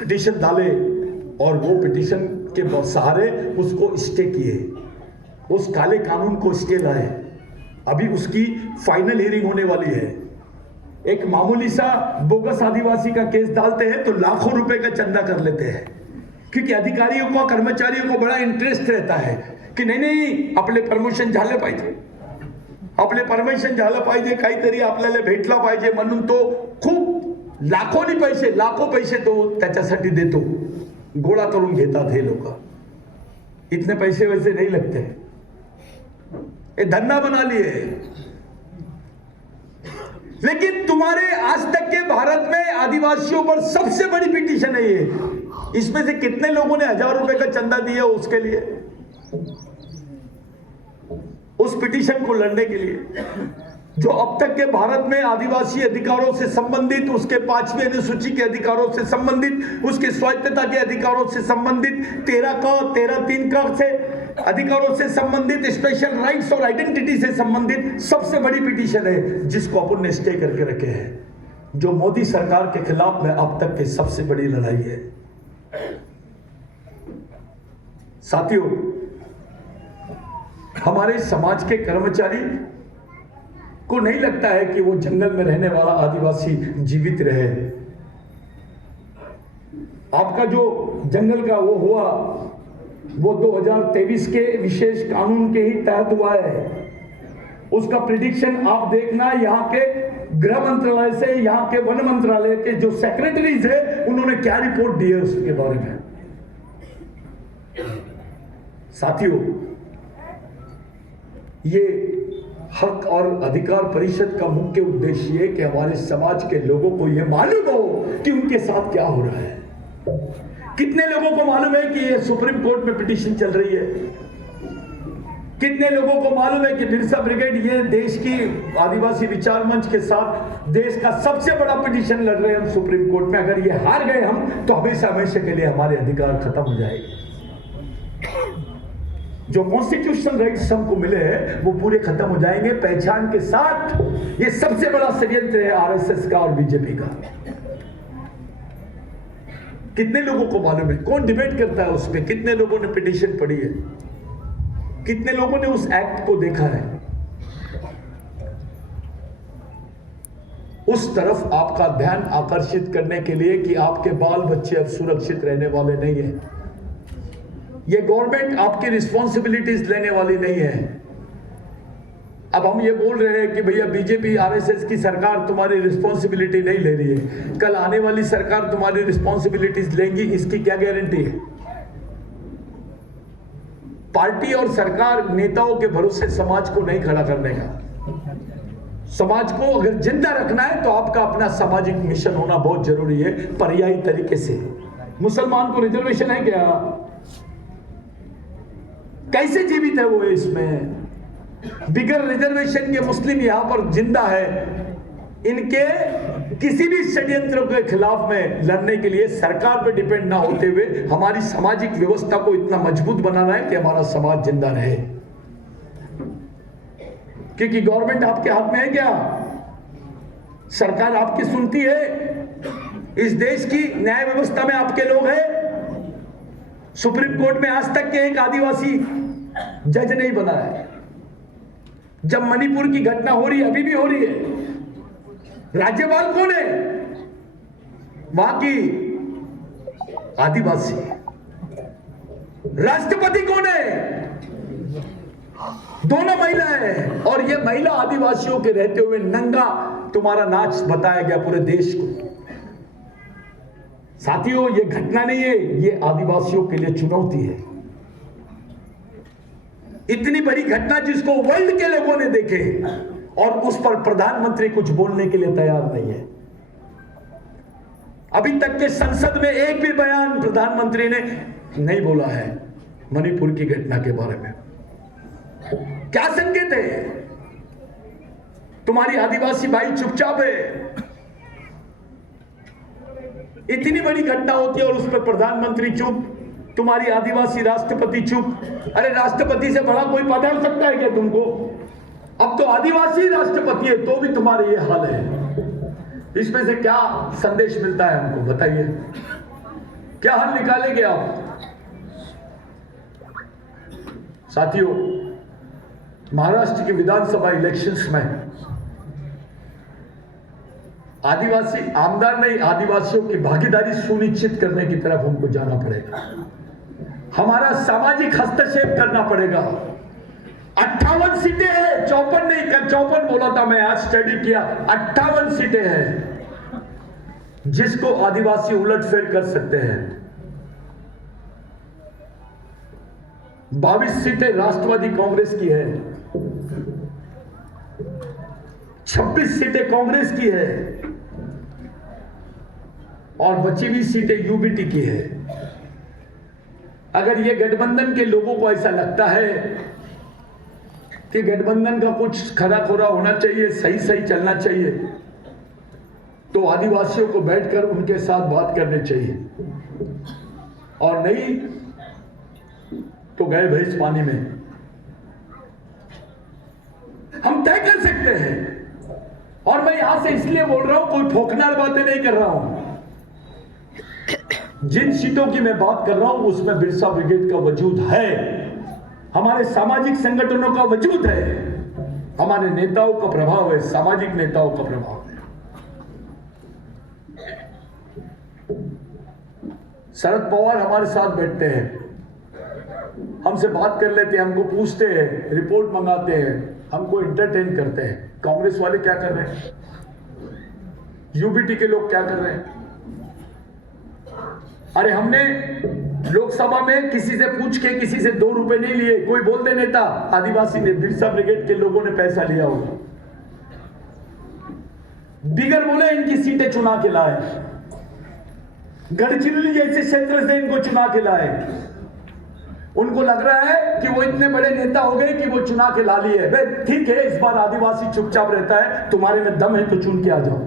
पिटीशन डाले और वो पिटीशन के सहारे उसको स्टे किए, उस काले कानून को स्टे लाए. अभी उसकी फाइनल हियरिंग होने वाली है. एक मामूली सा बोगस आदिवासी का केस डालते हैं तो लाखों रुपए का चंदा कर लेते हैं, क्योंकि अधिकारियों को, कर्मचारियों को बड़ा इंटरेस्ट रहता है की नाही आपले प्रमोशन झालं पाहिजे, आपले परमिशन झालं पाहिजे, काहीतरी आपल्याला भेटला पाहिजे म्हणून तो खूप लाखो पैसे तो त्याच्यासाठी देतो. गोळा करून घेतात हे लोक. इतने पैसे वैसे नहीं लगते, ये धंधा बना लिए. लेकिन तुम्हारे आज तक के भारत में आदिवासियों पर सबसे बड़ी पिटीशन है ये. इसमें से कितने लोगों ने 1000 रुपए का चंदा दिया उसके लिए, उस पिटीशन को लड़ने के लिए, जो अब तक के भारत में आदिवासी अधिकारों से संबंधित, उसके 5वीं अनुसूची के अधिकारों से संबंधित, उसके स्वायत्तता के अधिकारों से संबंधित, 13(3) से अधिकारों से संबंधित, स्पेशल राइट्स और आइडेंटिटी से संबंधित सबसे बड़ी पिटीशन है जिसको अपन ने स्टे करके रखे हैं, जो मोदी सरकार के खिलाफ में अब तक की सबसे बड़ी लड़ाई है. साथियों, हमारे समाज के कर्मचारी को नहीं लगता है कि वो जंगल में रहने वाला आदिवासी जीवित रहे. आपका जो जंगल का वो हुआ, वो 2023 के विशेष कानून के ही तहत हुआ है. उसका प्रिडिक्शन आप देखना, यहाँ के गृह मंत्रालय से, यहाँ के वन मंत्रालय के जो सेक्रेटरीज है, उन्होंने क्या रिपोर्ट दी है उसके बारे में. साथियों, ये हक और अधिकार परिषद का मुख्य उद्देश्य है कि हमारे समाज के लोगों को यह मालूम हो कि उनके साथ क्या हो रहा है. कितने लोगों को मालूम है कि ये सुप्रीम कोर्ट में पिटीशन चल रही है? कितने लोगों को मालूम है कि बिरसा ब्रिगेड ये देश की आदिवासी विचार मंच के साथ देश का सबसे बड़ा पिटीशन लड़ रहे हैं हम सुप्रीम कोर्ट में. अगर ये हार गए हम तो हमेशा हमेशा के लिए हमारे अधिकार खत्म हो जाएंगे. जो कॉन्स्टिट्यूशनल राइट्स हमको मिले हैं वो पूरे खत्म हो जाएंगे. पहचान के साथ ये सबसे बड़ा षड्यंत्र है आरएसएस का और बीजेपी का. कितने लोगों को मालूम है? कौन डिबेट करता है उस पर? कितने लोगों ने पिटीशन पढ़ी है? कितने लोगों ने उस एक्ट को देखा है? उस तरफ आपका ध्यान आकर्षित करने के लिए कि आपके बाल बच्चे अब सुरक्षित रहने वाले नहीं है. ये गवर्नमेंट आपकी रिस्पॉन्सिबिलिटीज लेने वाली नहीं है. अब हम ये बोल रहे हैं कि भैया बीजेपी आरएसएस की सरकार तुम्हारी रिस्पॉन्सिबिलिटी नहीं ले रही है, कल आने वाली सरकार तुम्हारी रिस्पॉन्सिबिलिटीज लेंगी, इसकी क्या गारंटी है? पार्टी और सरकार नेताओं के भरोसे समाज को नहीं खड़ा करने का. समाज को अगर जिंदा रखना है तो आपका अपना सामाजिक मिशन होना बहुत जरूरी है. पर्यायी तरीके से मुसलमान को रिजर्वेशन है क्या? कैसे जीवित है वो इसमें? बिगर रिजर्वेशन के मुस्लिम यहां पर जिंदा है. इनके किसी भी षड्यंत्र के खिलाफ में लड़ने के लिए सरकार पर डिपेंड ना होते हुए हमारी सामाजिक व्यवस्था को इतना मजबूत बनाना है कि हमारा समाज जिंदा रहे. क्योंकि गवर्नमेंट आपके हाथ में है क्या? सरकार आपकी सुनती है? इस देश की न्याय व्यवस्था में आपके लोग हैं? सुप्रीम कोर्ट में आज तक के एक आदिवासी जज नहीं बना है. जब मणिपुर की घटना हो रही है, अभी भी हो रही है, राज्यपाल कौन है? वहां की आदिवासी. राष्ट्रपति कौन है? दोनों महिला है. और ये महिला आदिवासियों के रहते हुए नंगा तुम्हारा नाच बताया गया पूरे देश को. साथियों, ये घटना नहीं है, ये आदिवासियों के लिए चुनौती है. इतनी बड़ी घटना जिसको वर्ल्ड के लोगों ने देखे और उस पर प्रधानमंत्री कुछ बोलने के लिए तैयार नहीं है. अभी तक के संसद में एक भी बयान प्रधानमंत्री ने नहीं बोला है मणिपुर की घटना के बारे में. क्या संकेत है? तुम्हारी आदिवासी भाई चुपचाप है. इतनी बड़ी घटना होती है और उस पर प्रधानमंत्री चुप, तुम्हारी आदिवासी राष्ट्रपति चुप. अरे राष्ट्रपति से बड़ा कोई पद हो सकता है क्या तुमको? अब तो आदिवासी राष्ट्रपति है तो भी तुम्हारे ये हाल है. इसमें से क्या संदेश मिलता है हमको? बताइए, क्या हल निकालेंगे आप? साथियों, महाराष्ट्र की विधानसभा इलेक्शंस में आदिवासी आमदार नहीं, आदिवासियों की भागीदारी सुनिश्चित करने की तरफ हमको जाना पड़ेगा. हमारा सामाजिक हस्तक्षेप करना पड़ेगा. 58 सीटें हैं, 54 नहीं, कल 54 बोला था मैं, आज स्टडी किया, 58 सीटें हैं जिसको आदिवासी उलटफेर कर सकते हैं. 22 सीटें राष्ट्रवादी कांग्रेस की है, 26 सीटें कांग्रेस की है और बची हुई सीटें यूबीटी की है। अगर ये गठबंधन के लोगों को ऐसा लगता है कि गठबंधन का कुछ खरा खोरा होना चाहिए, सही सही चलना चाहिए, तो आदिवासियों को बैठकर उनके साथ बात करनी चाहिए, और नहीं तो गए भैंस पानी में। हम तय कर सकते हैं, और मैं यहां से इसलिए बोल रहा हूं, कोई ठोकनार बातें नहीं कर रहा हूं। जिन सीटों की मैं बात कर रहा हूं उसमें बिरसा ब्रिगेड का वजूद है, हमारे सामाजिक संगठनों का वजूद है, हमारे नेताओं का प्रभाव है, सामाजिक नेताओं का प्रभाव है। शरद पवार हमारे साथ बैठते हैं, हमसे बात कर लेते हैं, हमको पूछते हैं, रिपोर्ट मंगाते हैं, हमको एंटरटेन करते हैं। कांग्रेस वाले क्या कर रहे हैं, यूबीटी के लोग क्या कर रहे हैं? अरे हमने लोकसभा में किसी से पूछ के किसी से 2 रुपए नहीं लिए। कोई बोल दे नेता आदिवासी ने, बिरसा ब्रिगेड के लोगों ने पैसा लिया होगा, बिगर बोले इनकी सीटें चुना के लाए, गढ़चिरौली जैसे क्षेत्र से इनको चुना के लाए। उनको लग रहा है कि वो इतने बड़े नेता हो गए कि वो चुना के ला लिए। भाई ठीक है, इस बार आदिवासी चुपचाप रहता है, तुम्हारे में दम है तो चुन के आ जाओ।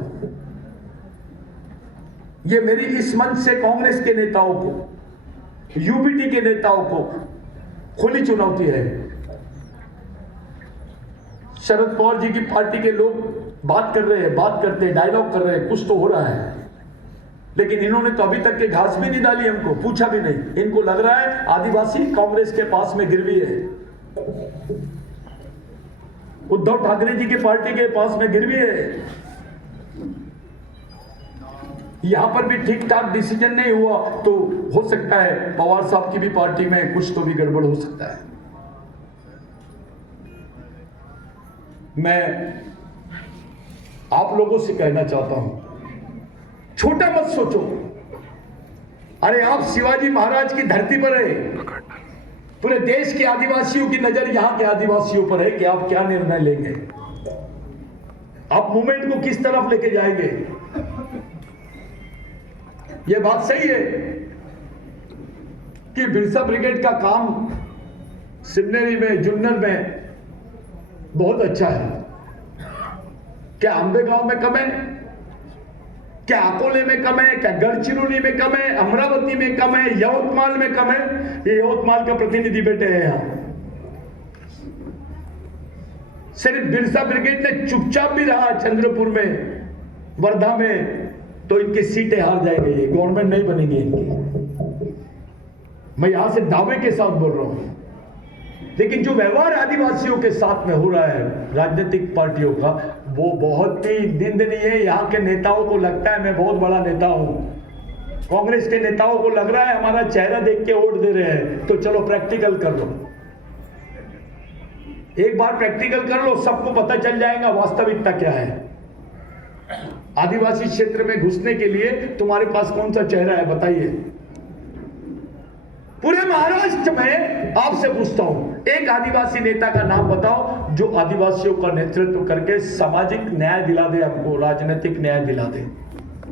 ये मेरी इस मंच से कांग्रेस के नेताओं को, यूबीटी के नेताओं को खुली चुनौती है। शरद पवार जी की पार्टी के लोग बात कर रहे हैं, बात करते हैं, डायलॉग कर रहे हैं, कुछ तो हो रहा है, लेकिन इन्होंने तो अभी तक के घास भी नहीं डाली, हमको पूछा भी नहीं। इनको लग रहा है आदिवासी कांग्रेस के पास में गिरवी है, उद्धव ठाकरे जी की पार्टी के पास में गिरवी है। यहां पर भी ठीक ठाक डिसीजन नहीं हुआ तो हो सकता है पवार साहब की भी पार्टी में कुछ तो भी गड़बड़ हो सकता है। मैं आप लोगों से कहना चाहता हूं, छोटा मत सोचो। अरे आप शिवाजी महाराज की धरती पर है, पूरे देश के आदिवासियों की नजर यहां के आदिवासियों पर है कि आप क्या निर्णय लेंगे, आप मूवमेंट को किस तरफ लेके जाएंगे। यह बात सही है कि बिरसा ब्रिगेड का काम सिमनेरी में, जुन्नर में बहुत अच्छा है। क्या अंबेगांव में कम है, क्या अकोले में कम है, क्या गढ़चिरौली में कम है, अमरावती में कम है, यवतमाल में कम है? ये यवतमाल का प्रतिनिधि बैठे हैं यहां। सिर्फ बिरसा ब्रिगेड ने चुपचाप भी रहा चंद्रपुर में, वर्धा में, तो इनकी सीटें हार जाएंगी, ये गवर्नमेंट नहीं बनेगी इनकी। मैं यहां से दावे के साथ बोल रहा हूं। लेकिन जो व्यवहार आदिवासियों के साथ में हो रहा है राजनीतिक पार्टियों का, वो बहुत ही निंदनीय है। यहां के नेताओं को लगता है मैं बहुत बड़ा नेता हूं, कांग्रेस के नेताओं को लग रहा है हमारा चेहरा देख के वोट दे रहे हैं, तो चलो प्रैक्टिकल कर लो, एक बार प्रैक्टिकल कर लो, सबको पता चल जाएगा वास्तविकता क्या है। आदिवासी क्षेत्र में घुसने के लिए तुम्हारे पास कौन सा चेहरा है बताइए। पूरे महाराष्ट्र में आपसे पूछता हूं, एक आदिवासी नेता का नाम बताओ जो आदिवासियों का नेतृत्व करके सामाजिक न्याय दिला दे, हमको राजनीतिक न्याय दिला दे।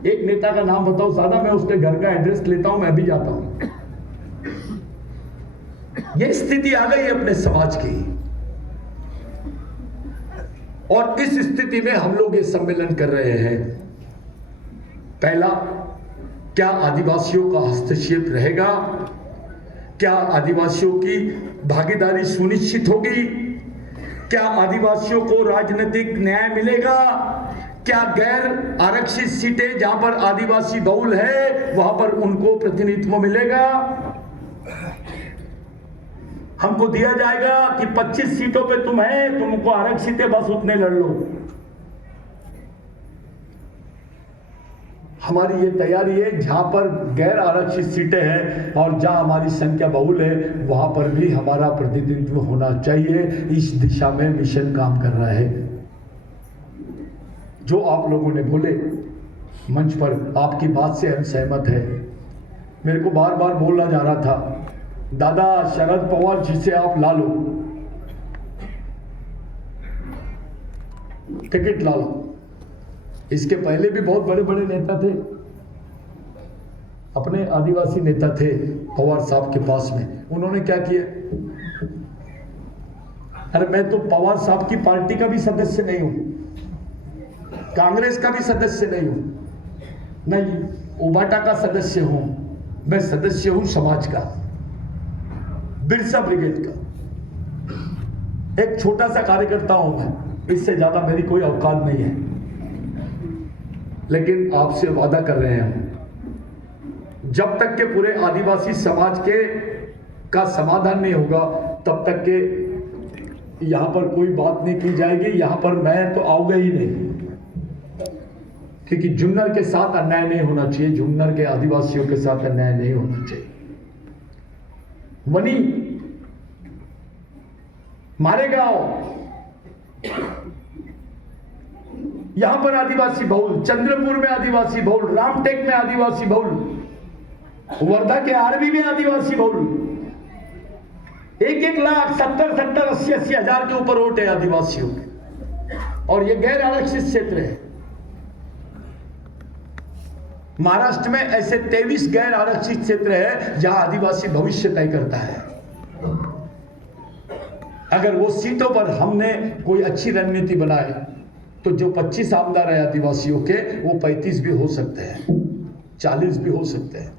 एक नेता का नाम बताओ, सादा मैं उसके घर का एड्रेस लेता हूं, मैं भी जाता हूं। यह स्थिति आ गई अपने समाज की, और इस स्थिति में हम लोग ये सम्मेलन कर रहे हैं। पहला, क्या आदिवासियों का हस्तक्षेप रहेगा? क्या आदिवासियों की भागीदारी सुनिश्चित होगी? क्या आदिवासियों को राजनीतिक न्याय मिलेगा? क्या गैर आरक्षित सीटें जहां पर आदिवासी बहुल है वहां पर उनको प्रतिनिधित्व मिलेगा? हमको दिया जाएगा कि 25 सीटों पे तुम है, तुमको आरक्षित है, बस उतने लड़ लो। हमारी ये तैयारी है, जहां पर गैर आरक्षित सीटें हैं और जहां हमारी संख्या बहुल है वहां पर भी हमारा प्रतिनिधित्व होना चाहिए। इस दिशा में मिशन काम कर रहा है। जो आप लोगों ने बोले मंच पर, आपकी बात से हम सहमत है। मेरे को बार बार बोला जा रहा था दादा शरद पवार जी से आप ला लो, टिकट ला लो। इसके पहले भी बहुत बड़े बड़े नेता थे, अपने आदिवासी नेता थे पवार साहब के पास में, उन्होंने क्या किया? अरे मैं तो पवार साहब की पार्टी का भी सदस्य नहीं हूं, कांग्रेस का भी सदस्य नहीं हूं, नहीं उबाटा का सदस्य हूं, मैं सदस्य हूं समाज का, बिरसा ब्रिगेड का, एक छोटा सा कार्यकर्ता हूं मैं, इससे ज्यादा मेरी कोई औकात नहीं है। लेकिन आपसे वादा कर रहे हैं, जब तक के पूरे आदिवासी समाज के का समाधान नहीं होगा तब तक के यहां पर कोई बात नहीं की जाएगी। यहां पर मैं तो आऊंगा ही नहीं, क्योंकि जुन्नर के साथ अन्याय नहीं होना चाहिए, जुन्नर के आदिवासियों के साथ अन्याय नहीं होना चाहिए। वनी मारेगांव, यहां पर आदिवासी बहुल, चंद्रपुर में आदिवासी बहुल, रामटेक में आदिवासी बहुल, वर्धा के आरबी में आदिवासी बहुल, 1-1 लाख 70-70, 80-80 हजार के ऊपर वोट है आदिवासियों के, और ये गैर आरक्षित क्षेत्र है। महाराष्ट्र में ऐसे 23 गैर आरक्षित क्षेत्र है जहां आदिवासी भविष्य तय करता है। अगर वो सीटों पर हमने कोई अच्छी रणनीति बनाए तो जो 25 आमदार है आदिवासियों के, वो 35 भी हो सकते हैं, 40 भी हो सकते हैं।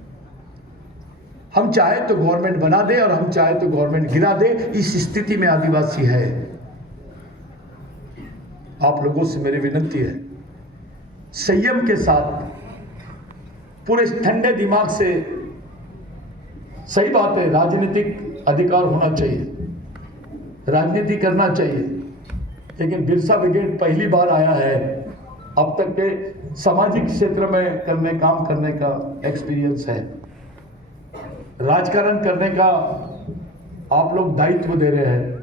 हम चाहे तो गवर्नमेंट बना दे और हम चाहे तो गवर्नमेंट गिरा दे, इस स्थिति में आदिवासी है। आप लोगों से मेरी विनती है, संयम के साथ, पूरे ठंडे दिमाग से, सही बात है राजनीतिक अधिकार होना चाहिए, राजनीति करना चाहिए, लेकिन बिरसा ब्रिगेड पहली बार आया है, अब तक के सामाजिक क्षेत्र में काम करने का एक्सपीरियंस है, राजकारण करने का आप लोग दायित्व दे रहे हैं।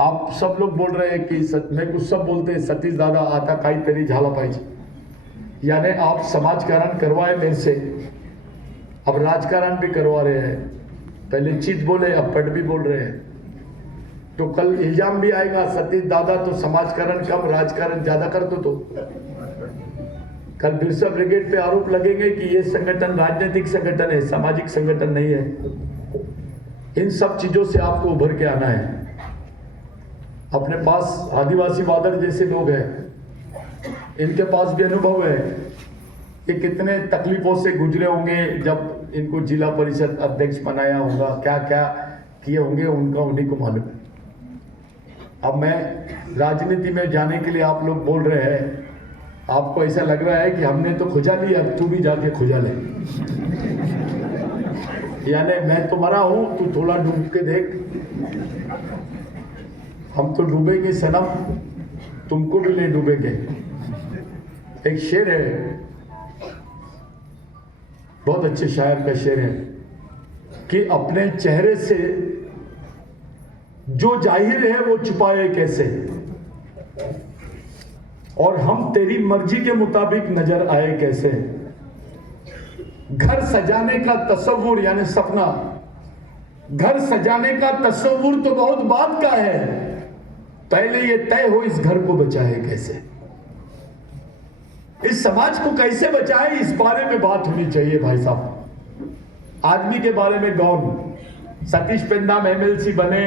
आप सब लोग बोल रहे हैं कि मैं कुछ सब बोलते हैं, सतीश दादा आता काही तरी झाला पाहिजे, यानी आप समाजकारण करवाए मेरे से, अब राजकारण भी करवा रहे हैं। पहले चीत बोले, अब पट भी बोल रहे हैं, तो कल इल्जाम भी आएगा सतीश दादा तो समाजकारण कम राजकारण ज्यादा कर दो। तो कल बिरसा ब्रिगेड पे आरोप लगेंगे कि ये संगठन राजनीतिक संगठन है, सामाजिक संगठन नहीं है। इन सब चीजों से आपको उभर के आना है। अपने पास आदिवासी बादल जैसे लोग हैं, इनके पास भी अनुभव है कि कितने तकलीफों से गुजरे होंगे जब इनको जिला परिषद अध्यक्ष बनाया होगा, क्या क्या किए होंगे, उनका उन्हीं को मालूम है। अब मैं राजनीति में जाने के लिए आप लोग बोल रहे हैं, आपको ऐसा लग रहा है कि हमने तो खुजा लिया, अब तू भी जाके खुजा ले, यानी मैं तो मरा हूं, तू थोड़ा डूब के देख, हम तो डूबेंगे सनम, तुमको भी ले डूबेंगे। एक शेर है, बहुत अच्छे शायर का शेर है कि अपने चेहरे से जो जाहिर है वो छुपाए कैसे, और हम तेरी मर्जी के मुताबिक नजर आए कैसे। घर सजाने का तस्वुर यानी सपना, घर सजाने का तस्वुर तो बहुत बात का है, पहले ये तय हो इस घर को बचाए कैसे, इस समाज को कैसे बचाए, इस बारे में बात होनी चाहिए भाई साहब। आदमी के बारे में गौन, सतीश पेंदाम एमएलसी बने,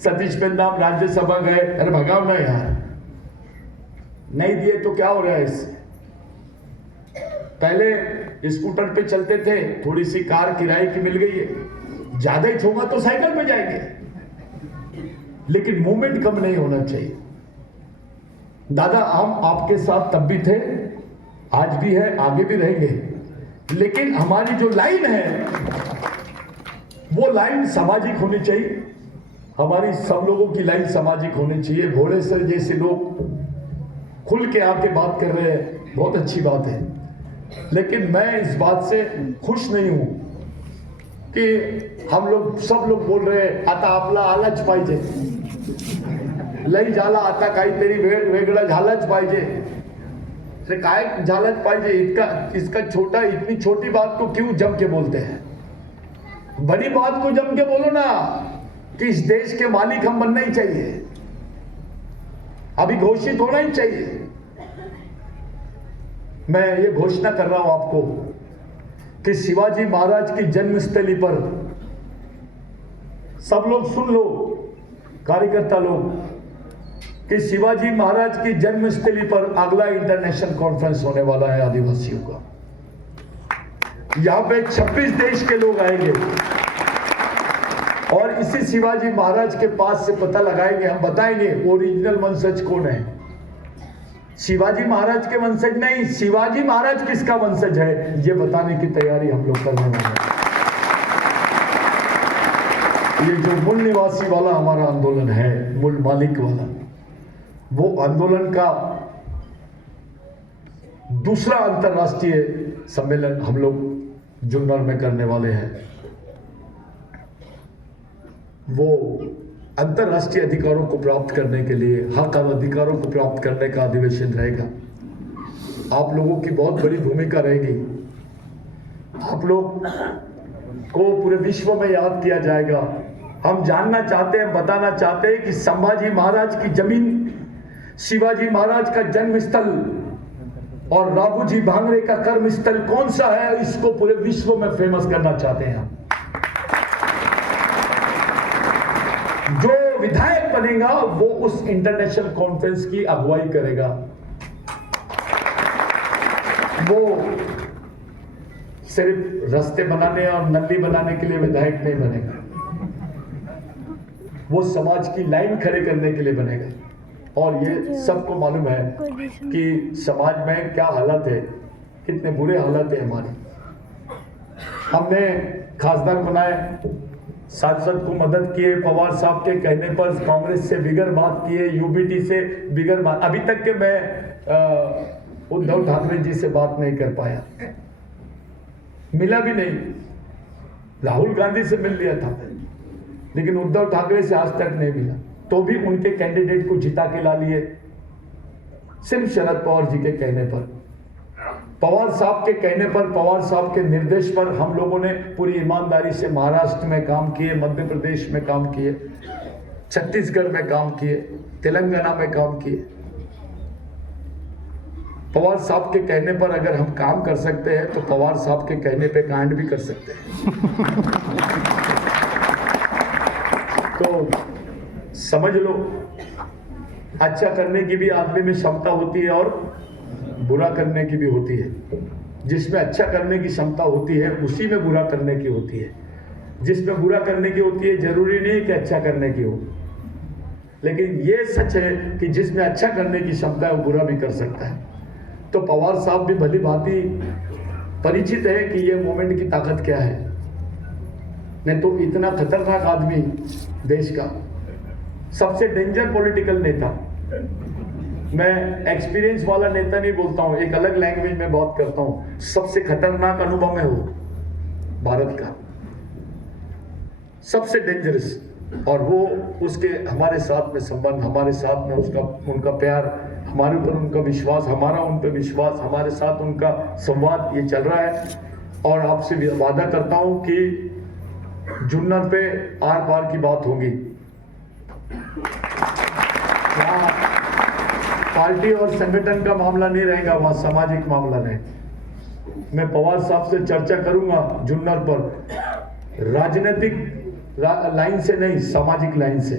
सतीश पेंदाम राज्यसभा गए, अरे भगाओ ना यार, नहीं दिए तो क्या हो रहा है इससे। पहले स्कूटर पे चलते थे, थोड़ी सी कार किराए की मिल गई है, ज्यादा ही छोगा तो साइकिल पे जाएंगे, लेकिन मूवमेंट कम नहीं होना चाहिए। दादा हम आपके साथ तब भी थे, आज भी है, आगे भी रहेंगे, लेकिन हमारी जो लाइन है वो लाइन सामाजिक होनी चाहिए। हमारी सब लोगों की लाइन सामाजिक होनी चाहिए। भोले सर जैसे लोग खुल के आके बात कर रहे हैं, बहुत अच्छी बात है, लेकिन मैं इस बात से खुश नहीं हूं कि हम लोग सब लोग बोल रहे हैं आता आपला आलाच पाहिजे, लई झाला आता काहीतरी वेगळा झालाच पाहिजे, से काय झालाच पाहिजे, इसका छोटा, इतनी छोटी बात को क्यों जम के बोलते हैं। बड़ी बात को जम के बोलो ना कि इस देश के मालिक हम बनना ही चाहिए, अभी घोषित होना ही चाहिए। मैं ये घोषणा कर रहा हूं आपको कि शिवाजी महाराज की जन्मस्थली पर सब लोग सुन लो, कार्यकर्ता लोग, कि शिवाजी महाराज की जन्मस्थली पर अगला इंटरनेशनल कॉन्फ्रेंस होने वाला है आदिवासियों का। यहां पे 26 देश के लोग आएंगे और इसी शिवाजी महाराज के पास से पता लगाएंगे, हम बताएंगे ओरिजिनल वंशज कौन है। शिवाजी महाराज के वंशज नहीं, शिवाजी महाराज किसका वंशज है, ये बताने की तैयारी हम लोग करने वाले हैं। ये जो मूल निवासी वाला हमारा आंदोलन है, मूल मालिक वाला, वो आंदोलन का दूसरा अंतरराष्ट्रीय सम्मेलन हम लोग जुन्नर में करने वाले हैं। वो अंतरराष्ट्रीय अधिकारों को प्राप्त करने के लिए, हक और अधिकारों को प्राप्त करने का अधिवेशन रहेगा। आप लोगों की बहुत बड़ी भूमिका रहेगी। आप लोग को पूरे विश्व में याद किया जाएगा। हम जानना चाहते हैं, बताना चाहते हैं कि संभाजी महाराज की जमीन, शिवाजी महाराज का जन्म स्थल और राघोजी भांगरे का कर्म स्थल कौन सा है, इसको पूरे विश्व में फेमस करना चाहते हैं हम। जो विधायक बनेगा वो उस इंटरनेशनल कॉन्फ्रेंस की अगुवाई करेगा। वो सिर्फ रास्ते बनाने और नल्ली बनाने के लिए विधायक नहीं बनेगा, वो समाज की लाइन खड़े करने के लिए बनेगा। और ये सबको मालूम है कि समाज में क्या हालत है, कितने बुरे हालत है हमारे। हमने खासदार बनाए, सांसद को मदद किए, पवार साहब के कहने पर कांग्रेस से बिगर बात किए, यूबीटी से बिगर बात। अभी तक के मैं उद्धव ठाकरे जी से बात नहीं कर पाया, मिला भी नहीं। राहुल गांधी से मिल लिया था लेकिन उद्धव ठाकरे से आज तक नहीं मिला, तो भी उनके कैंडिडेट को जिता के ला लिए सिर्फ शरद पवार जी के कहने पर, पवार साहब के कहने पर, पवार साहब के निर्देश पर हम लोगों ने पूरी ईमानदारी से महाराष्ट्र में काम किए, मध्य प्रदेश में काम किए, छत्तीसगढ़ में काम किए, तेलंगाना में काम किए। पवार साहब के कहने पर अगर हम काम कर सकते हैं तो पवार साहब के कहने पे कांड भी कर सकते हैं। तो समझ लो, अच्छा करने की भी आदमी में क्षमता होती है और बुरा करने की भी होती है। जिसमें अच्छा करने की क्षमता होती है उसी में बुरा करने की होती है। जिसमें बुरा करने की होती है जरूरी नहीं कि अच्छा करने की हो, लेकिन ये सच है कि जिसमें अच्छा करने की क्षमता है वो बुरा भी कर सकता है। तो पवार साहब भी भली भांति परिचित है कि ये मूवमेंट की ताकत क्या है। नहीं तो इतना खतरनाक आदमी, देश का सबसे डेंजर पॉलिटिकल नेता, मैं एक्सपीरियंस वाला नेता नहीं बोलता हूं, एक अलग लैंग्वेज में बात करता हूं, सबसे खतरनाक अनुभव है वो भारत का, सबसे डेंजरस। और वो उसके हमारे साथ में संबंध, हमारे साथ में उसका उनका प्यार, हमारे ऊपर उनका विश्वास, हमारा उन पर विश्वास, हमारे साथ उनका संवाद, ये चल रहा है। और आपसे वादा करता हूं कि जुन्नर पे आर पार की बात होगी। वहाँ पार्टी और संगठन का मामला नहीं रहेगा, वहाँ सामाजिक मामला रहे। मैं पवार साहब से चर्चा करूंगा जुन्नर पर, राजनीतिक लाइन से नहीं, सामाजिक लाइन से।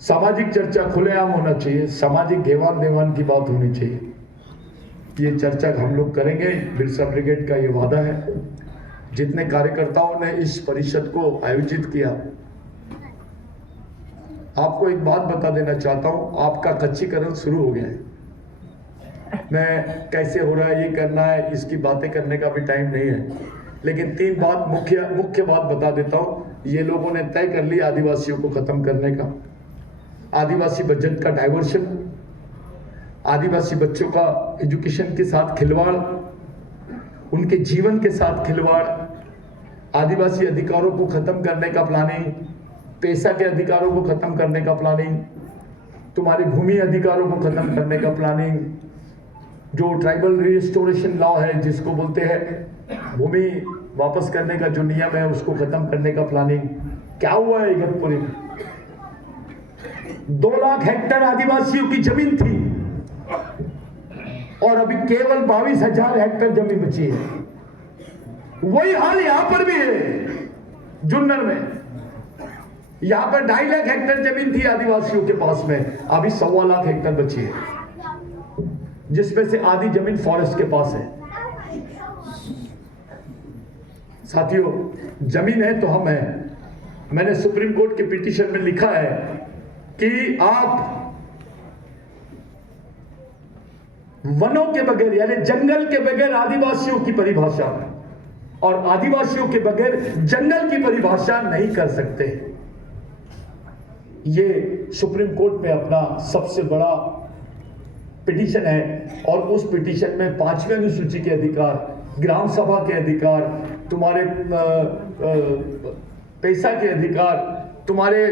सामाजिक चर्चा खुलेआम होना चाहिए, सामाजिक घेवान देवान की बात होनी चाहिए। ये चर्चा हम लोग करेंगे, बिरसा ब्रिगेड का ये वादा है। जितने कार्यकर्ताओं ने इस परिषद को आयोजित किया, आपको एक बात बता देना चाहता हूं, आपका कच्चीकरण शुरू हो गया है। मैं कैसे हो रहा है, ये करना है, इसकी बातें करने का भी टाइम नहीं है, लेकिन तीन बात मुख्य बात बता देता हूं। ये लोगों ने तय कर लिया आदिवासियों को खत्म करने का, आदिवासी बजट का डाइवर्शन, आदिवासी बच्चों का एजुकेशन के साथ खिलवाड़, उनके जीवन के साथ खिलवाड़, आदिवासी अधिकारों को खत्म करने का प्लानिंग, पैसा के अधिकारों को खत्म करने का प्लानिंग, तुम्हारे भूमि अधिकारों को खत्म करने का प्लानिंग, जो ट्राइबल रिस्टोरेशन लॉ है जिसको बोलते हैं भूमि वापस करने का जो नियम है उसको खत्म करने का प्लानिंग क्या हुआ है इगतपुरी में? 2 लाख हेक्टेयर आदिवासियों की जमीन थी और अभी केवल 22,000 हेक्टेयर जमीन बची है। वही हाल यहां पर भी है। जुन्नर में यहां पर 2.5 लाख हेक्टेयर जमीन थी आदिवासियों के पास में, अभी 1.25 लाख हेक्टेयर बची है, जिसमें से आधी जमीन फॉरेस्ट के पास है। साथियों, जमीन है तो हम हैं। मैंने सुप्रीम कोर्ट के पिटीशन में लिखा है कि आप वनों के बगैर यानी जंगल के बगैर आदिवासियों की परिभाषा और आदिवासियों के बगैर जंगल की परिभाषा नहीं कर सकते। ये सुप्रीम कोर्ट में अपना सबसे बड़ा पिटीशन है और उस पिटीशन में 5वीं अनुसूची के अधिकार, ग्राम सभा के अधिकार, तुम्हारे पैसा के अधिकार, तुम्हारे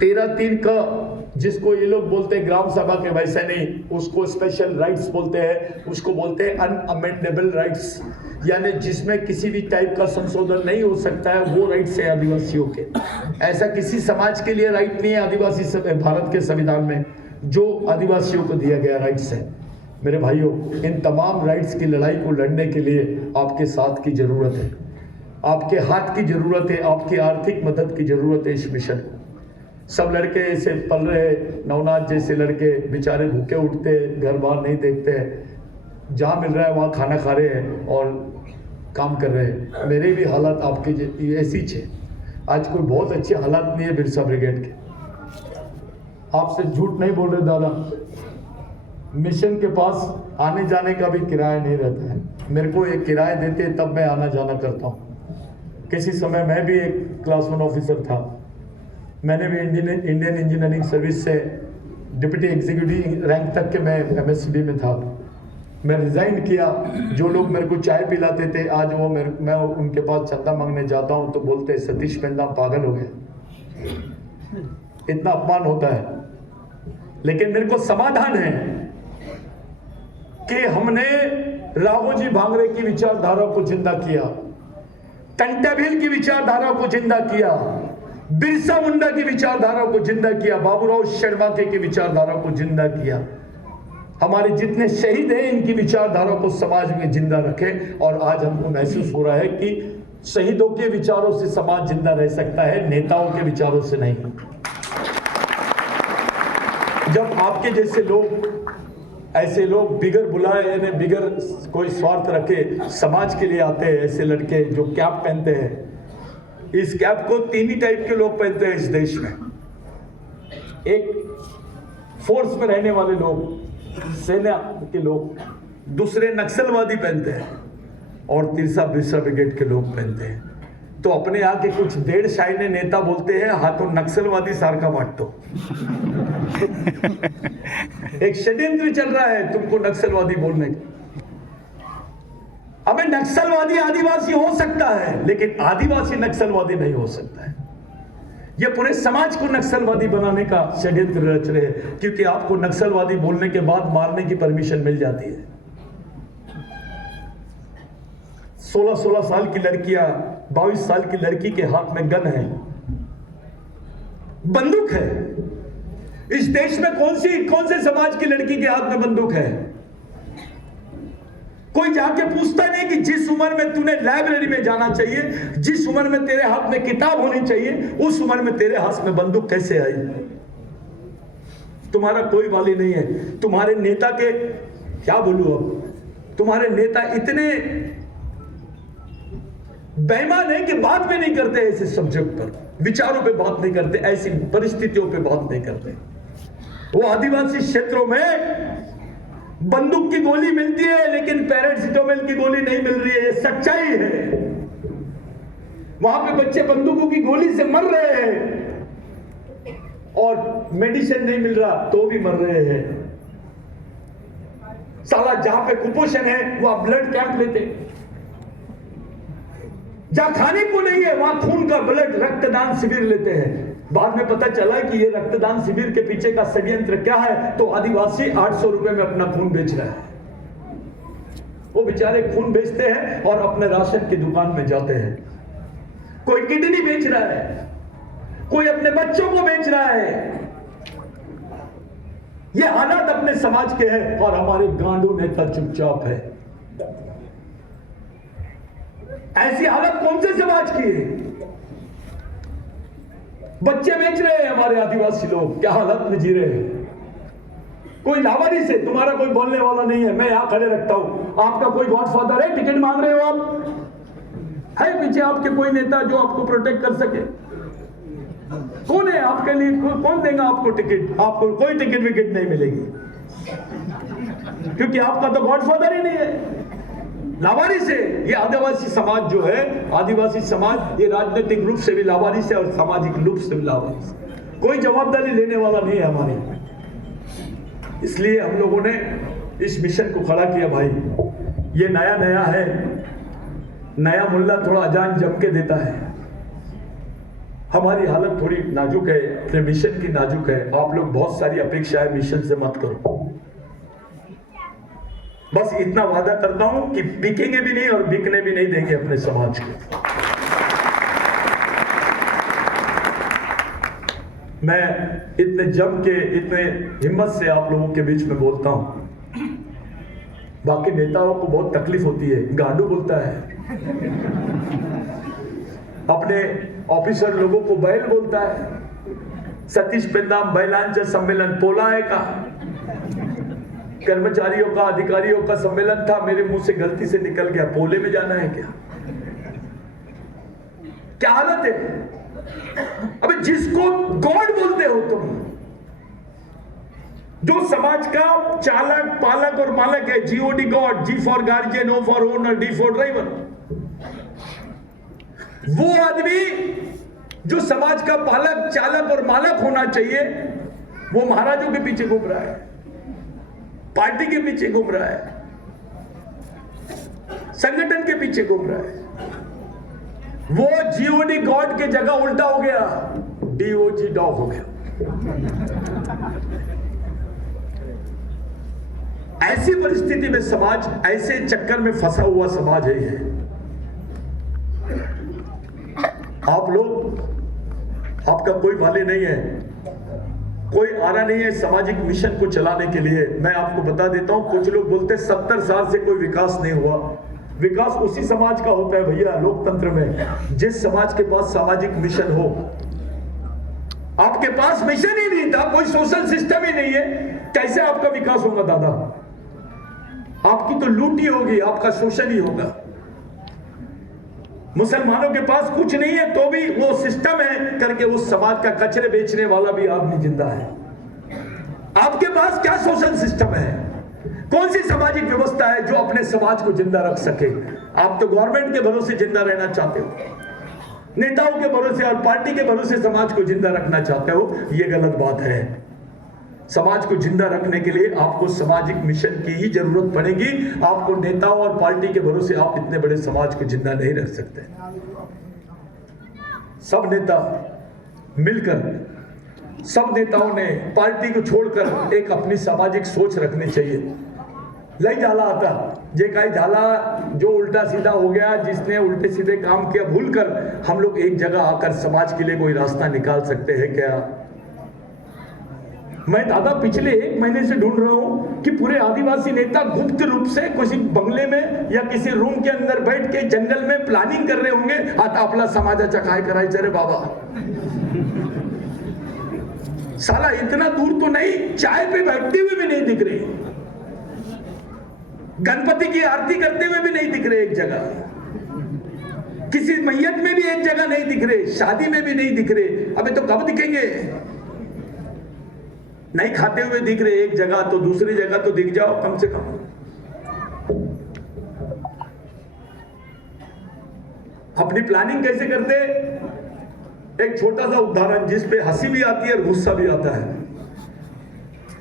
13(3) का जिसको ये लोग बोलते हैं ग्राम सभा के, वैसे नहीं, उसको स्पेशल राइट्स बोलते हैं, उसको बोलते हैं अनअमेंडेबल राइट्स, यानी जिसमें किसी भी टाइप का संशोधन नहीं हो सकता है, वो राइट्स है आदिवासियों के। ऐसा किसी समाज के लिए राइट नहीं है आदिवासी भारत के संविधान में जो आदिवासियों को दिया गया राइट्स है। मेरे भाइयों, इन तमाम राइट्स की लड़ाई को लड़ने के लिए आपके साथ की जरूरत है, आपके हाथ की जरूरत है, आपकी आर्थिक मदद की जरूरत है इस मिशन को। सब लड़के ऐसे पल रहे, नवनाथ जैसे लड़के बेचारे भूखे उठते, घर बार नहीं देखते, जहाँ मिल रहा है वहाँ खाना खा रहे हैं और काम कर रहे हैं। मेरे भी हालात आपके ऐसी थे। आज कोई बहुत अच्छे हालात नहीं है बिरसा ब्रिगेड के। आपसे झूठ नहीं बोल रहे दादा, मिशन के पास आने जाने का भी किराया नहीं रहता है। मेरे को एक किराया देते तब मैं आना जाना करता हूँ। किसी समय मैं भी एक क्लास 1 ऑफिसर था। मैंने भी इंडियन इंजीनियरिंग सर्विस से डिप्टी एग्जीक्यूटिव रैंक तक के मैं MSCB में था। मैं रिजाइन किया। जो लोग मेरे को चाय पिलाते थे, आज वो मैं उनके पास चंदा मांगने जाता हूँ तो बोलते सतीश पेंदा पागल हो गए। इतना अपमान होता है। लेकिन मेरे को समाधान है कि हमने राघोजी भांगरे की विचारधारा को जिंदा किया, टंटाभिल की विचारधारा को जिंदा किया, बिरसा मुंडा की विचारधारा को जिंदा किया, बाबूराव शर्माके की विचारधारा को जिंदा किया। हमारे जितने शहीद हैं इनकी विचारधारा को समाज में जिंदा रखें। और आज हमको महसूस हो रहा है कि शहीदों के विचारों से समाज जिंदा रह सकता है, नेताओं के विचारों से नहीं। जब आपके जैसे लोग, ऐसे लोग बिगर बुलाए यानी बिगर कोई स्वार्थ रखे समाज के लिए आते हैं, ऐसे लड़के जो कैप पहनते हैं, इस कैप को 3 ही टाइप के लोग पहनते हैं इस देश में। एक फोर्स में रहने वाले लोग, सेना के लोग, दूसरे नक्सलवादी पहनते हैं और तीसरा बिरसा ब्रिगेड के लोग पहनते हैं। तो अपने यहाँ के कुछ 1.5 शायने नेता बोलते हैं हाथों नक्सलवादी सारका बांटो। एक षड्यंत्र चल रहा है तुमको नक्सलवादी बोलने का। अबे नक्सलवादी आदिवासी हो सकता है, लेकिन आदिवासी नक्सलवादी नहीं हो सकता है। ये पूरे समाज को नक्सलवादी बनाने का षड्यंत्र रच रहे हैं, क्योंकि आपको नक्सलवादी बोलने के बाद मारने की परमिशन मिल जाती है। 16-16 साल की लड़कियां, 22 साल की लड़की के हाथ में गन है, बंदूक है। इस देश में कौन से समाज की लड़की के हाथ में बंदूक है? कोई जाके पूछता नहीं कि जिस उम्र में तूने लाइब्रेरी में जाना चाहिए, जिस उम्र में तेरे हाथ में किताब होनी चाहिए, उस उम्र में तेरे हाथ में बंदूक कैसे आई? तुम्हारा कोई वाली नहीं है। तुम्हारे नेता के क्या बोलूं अब, तुम्हारे नेता इतने बेईमान है कि बात भी नहीं करते ऐसे सब्जेक्ट पर, विचारों पे बात नहीं करते, ऐसी परिस्थितियों पे बात नहीं करते। वो आदिवासी क्षेत्रों में बंदूक की गोली मिलती है लेकिन पैरासिटामोल की गोली नहीं मिल रही है, ये सच्चाई है। वहां पे बच्चे बंदूकों की गोली से मर रहे हैं और मेडिसिन नहीं मिल रहा तो भी मर रहे हैं। साला जहां पे कुपोषण है वहां ब्लड कैंप लेते, जहां खाने को नहीं है वहां खून का ब्लड रक्तदान शिविर लेते हैं। बाद में पता चला कि ये रक्तदान शिविर के पीछे का षड्यंत्र क्या है, तो आदिवासी 800 रुपए में अपना खून बेच रहा है। वो बेचारे खून बेचते हैं और अपने राशन की दुकान में जाते हैं। कोई किडनी बेच रहा है, कोई अपने बच्चों को बेच रहा है। ये हालात अपने समाज के हैं और हमारे गांडू नेता चुपचाप है। ऐसी हालत कौन से समाज की है? बच्चे बेच रहे हैं हमारे आदिवासी लोग, क्या हालत में जी रहे हैं। कोई लावारी से, तुम्हारा कोई बोलने वाला नहीं है, मैं यहां खड़े रखता हूं। आपका कोई गॉडफादर है? टिकट मांग रहे हो आप? है पीछे आपके कोई नेता जो आपको प्रोटेक्ट कर सके? कौन है आपके लिए? कौन देगा आपको टिकट? आपको कोई टिकट विकेट नहीं मिलेगी, क्योंकि आपका तो गॉडफादर ही नहीं है। लावारिस से ये आदिवासी समाज जो है, आदिवासी समाज ये राजनीतिक रूप से भी लावारिस है और सामाजिक रूप से भी लावारिस है। कोई जवाबदारी लेने वाला नहीं है हमारी। इसलिए हम लोगों ने इस मिशन को खड़ा किया। भाई ये नया नया है, नया मुल्ला थोड़ा अजान जम के देता है। हमारी हालत थोड़ी नाजुक है, अपने मिशन की नाजुक है। आप लोग बहुत सारी अपेक्षाएं मिशन से मत करो। बस इतना वादा करता हूं कि बिकेंगे भी नहीं और बिकने भी नहीं देंगे अपने समाज को। मैं इतने जम के, इतने हिम्मत से आप लोगों के बीच में बोलता हूं। बाकी नेताओं को बहुत तकलीफ होती है, गांडू बोलता है, अपने ऑफिसर लोगों को बैल बोलता है। सतीश पेंदाम बैलांच सम्मेलन पोलाए का, कर्मचारियों का, अधिकारियों का सम्मेलन था, मेरे मुंह से गलती से निकल गया। पोले में जाना है क्या? क्या हालत है? अबे जिसको गॉड बोलते हो तुम, जो समाज का चालक, पालक और मालक है, GOD god, G for guardian, O for owner, D for driver, वो आदमी जो समाज का पालक, चालक और मालक होना चाहिए, वो महाराजों के पीछे घूम रहा है, पार्टी के पीछे घूम रहा है, संगठन के पीछे घूम रहा है। वो जीओडी गॉड के जगह उल्टा हो गया, डीओजी डॉग हो गया। ऐसी परिस्थिति में समाज, ऐसे चक्कर में फंसा हुआ समाज है। आप लोग, आपका कोई वाले नहीं है, कोई आरा नहीं है सामाजिक मिशन को चलाने के लिए। मैं आपको बता देता हूं, कुछ लोग बोलते 70 साल से कोई विकास नहीं हुआ। विकास उसी समाज का होता है भैया, लोकतंत्र में, जिस समाज के पास सामाजिक मिशन हो। आपके पास मिशन ही नहीं था, कोई सोशल सिस्टम ही नहीं है, कैसे आपका विकास होगा दादा? आपकी तो लूट ही होगी, आपका शोषण ही होगा। मुसलमानों के पास कुछ नहीं है तो भी वो सिस्टम है करके उस समाज का कचरे बेचने वाला भी आदमी जिंदा है। आपके पास क्या सोशल सिस्टम है? कौन सी सामाजिक व्यवस्था है जो अपने समाज को जिंदा रख सके? आप तो गवर्नमेंट के भरोसे जिंदा रहना चाहते हो, नेताओं के भरोसे और पार्टी के भरोसे समाज को जिंदा रखना चाहते हो। ये गलत बात है। समाज को जिंदा रखने के लिए आपको सामाजिक मिशन की ही जरूरत पड़ेगी। आपको नेताओं और पार्टी के भरोसे आप इतने बड़े समाज को जिंदा नहीं रख सकते। सब नेता मिलकर, सब नेताओं ने पार्टी को छोड़कर एक अपनी सामाजिक सोच रखनी चाहिए। लई झाला आता जे काही झाला, जो उल्टा सीधा हो गया, जिसने उल्टे सीधे काम किया, भूलकर हम लोग एक जगह आकर समाज के लिए कोई रास्ता निकाल सकते हैं क्या? मैं दादा पिछले 1 महीने से ढूंढ रहा हूं कि पूरे आदिवासी नेता गुप्त रूप से किसी बंगले में या किसी रूम के अंदर बैठ के जंगल में प्लानिंग कर रहे होंगे, आता आपला समाजाचा काय करायचं रे बाबा। साला इतना दूर तो नहीं, चाय पे बैठते हुए भी नहीं दिख रहे, गणपति की आरती करते हुए भी नहीं दिख रहे एक जगह, किसी मैयत में भी एक जगह नहीं दिख रहे, शादी में भी नहीं दिख रहे। अबे तो कब दिखेंगे? नहीं खाते हुए दिख रहे एक जगह, तो दूसरी जगह तो दिख जाओ कम से कम। अपनी प्लानिंग कैसे करते? एक छोटा सा उदाहरण जिस पे हंसी भी आती है और गुस्सा भी आता है।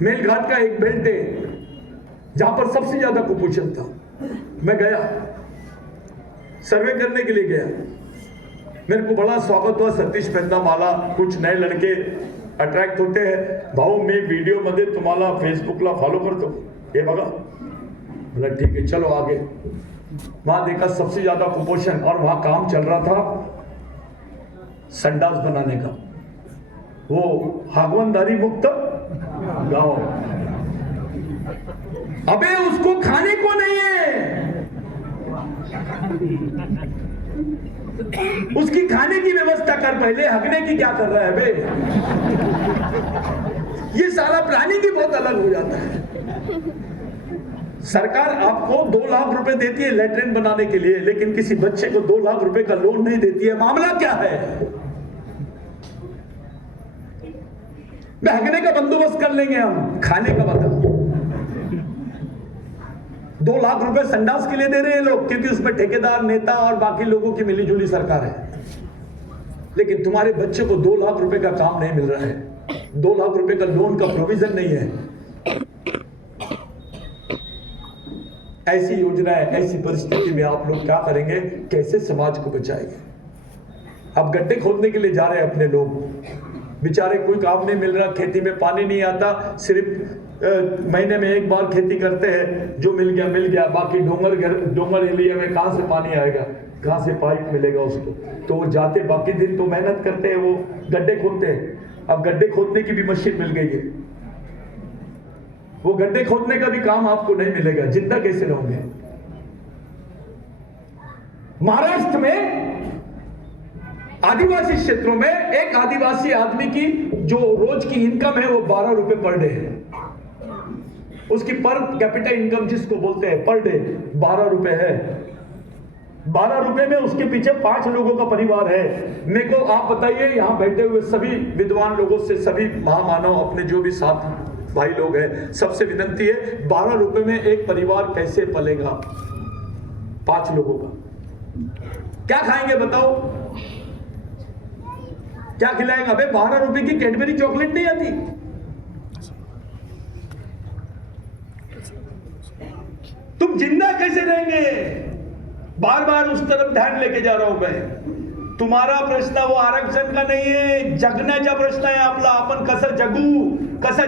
मेलघाट का एक बेल्ट है जहां पर सबसे ज्यादा कुपोषण था। मैं गया, सर्वे करने के लिए गया, मेरे को बड़ा स्वागत हुआ। सतीश पेंदा माला, कुछ नए लड़के अट्रॅक्ट होते हैं। भाऊ मी व्हिडिओ मध्ये तुम्हाला फेसबुकला फॉलो करतो, हे बघा बोला ठीक है चलो आगे। वहां देखा सबसे ज्यादा कुपोषण, और वहां काम चल रहा था संडास बनाने का, वो हागवनदारी मुक्त गांव। अबे उसको खाने को नहीं है, उसकी खाने की व्यवस्था कर, पहले हगने की क्या कर रहा है बे? ये सारा प्लानिंग ही बहुत अलग हो जाता है। सरकार आपको 2 लाख रुपए देती है लेटरिन बनाने के लिए, लेकिन किसी बच्चे को 2 लाख रुपए का लोन नहीं देती है। मामला क्या है? हगने का बंदोबस्त कर लेंगे हम, खाने का बताओ। 2 लाख रुपए संडास के लिए दे रहे हैं लोग, क्योंकि उसमें ठेकेदार, नेता और बाकी लोगों की मिलीजुली सरकार है। लेकिन तुम्हारे बच्चे को 2 लाख रुपए का काम नहीं मिल रहा है, 2 लाख रुपए का लोन का प्रोविजन नहीं है। ऐसी योजनाएं, ऐसी परिस्थिति में आप लोग क्या करेंगे? कैसे समाज को बचाएंगे? अब गड्ढे खोदने के लिए जा रहे हैं अपने लोग, बेचारे कोई काम नहीं मिल रहा, खेती में पानी नहीं आता, सिर्फ महीने में एक बार खेती करते हैं, जो मिल गया, बाकी डोंगर एरिया में कहां से पानी आएगा, कहां से पाइप मिलेगा उसको? तो वो जाते, बाकी दिन तो मेहनत करते हैं, वो गड्ढे खोदते हैं। अब गड्ढे खोदने की भी मशीन मिल गई है, वो गड्ढे खोदने का भी काम आपको नहीं मिलेगा, जिंदा कैसे रहोगे? महाराष्ट्र में आदिवासी क्षेत्रों में एक आदिवासी आदमी की जो रोज की इनकम है वो 12 रुपए पर डे है। उसकी पर कैपिटा इनकम जिसको बोलते हैं पर डे 12 रुपए है। 12 रुपए में उसके पीछे 5 लोगों का परिवार है। मेरे को आप बताइए, यहां बैठे हुए सभी विद्वान लोगों से, सभी महामानव, अपने जो भी साथ भाई लोग हैं, सबसे विनती है, 12 रुपए में एक परिवार कैसे पलेगा 5 लोगों का? क्या खाएंगे बताओ? क्या खिलाएंगे? अबे 12 रुपए की कैडबरी चॉकलेट नहीं आती। तुम जिंदा कैसे रहेंगे? बार बार उस तरफ ध्यान लेके जा रहा हूं मैं। तुम्हारा प्रश्न वो आरक्षण का नाही आहे, जगण्याचा प्रश्न आहे आपला. आपण कसं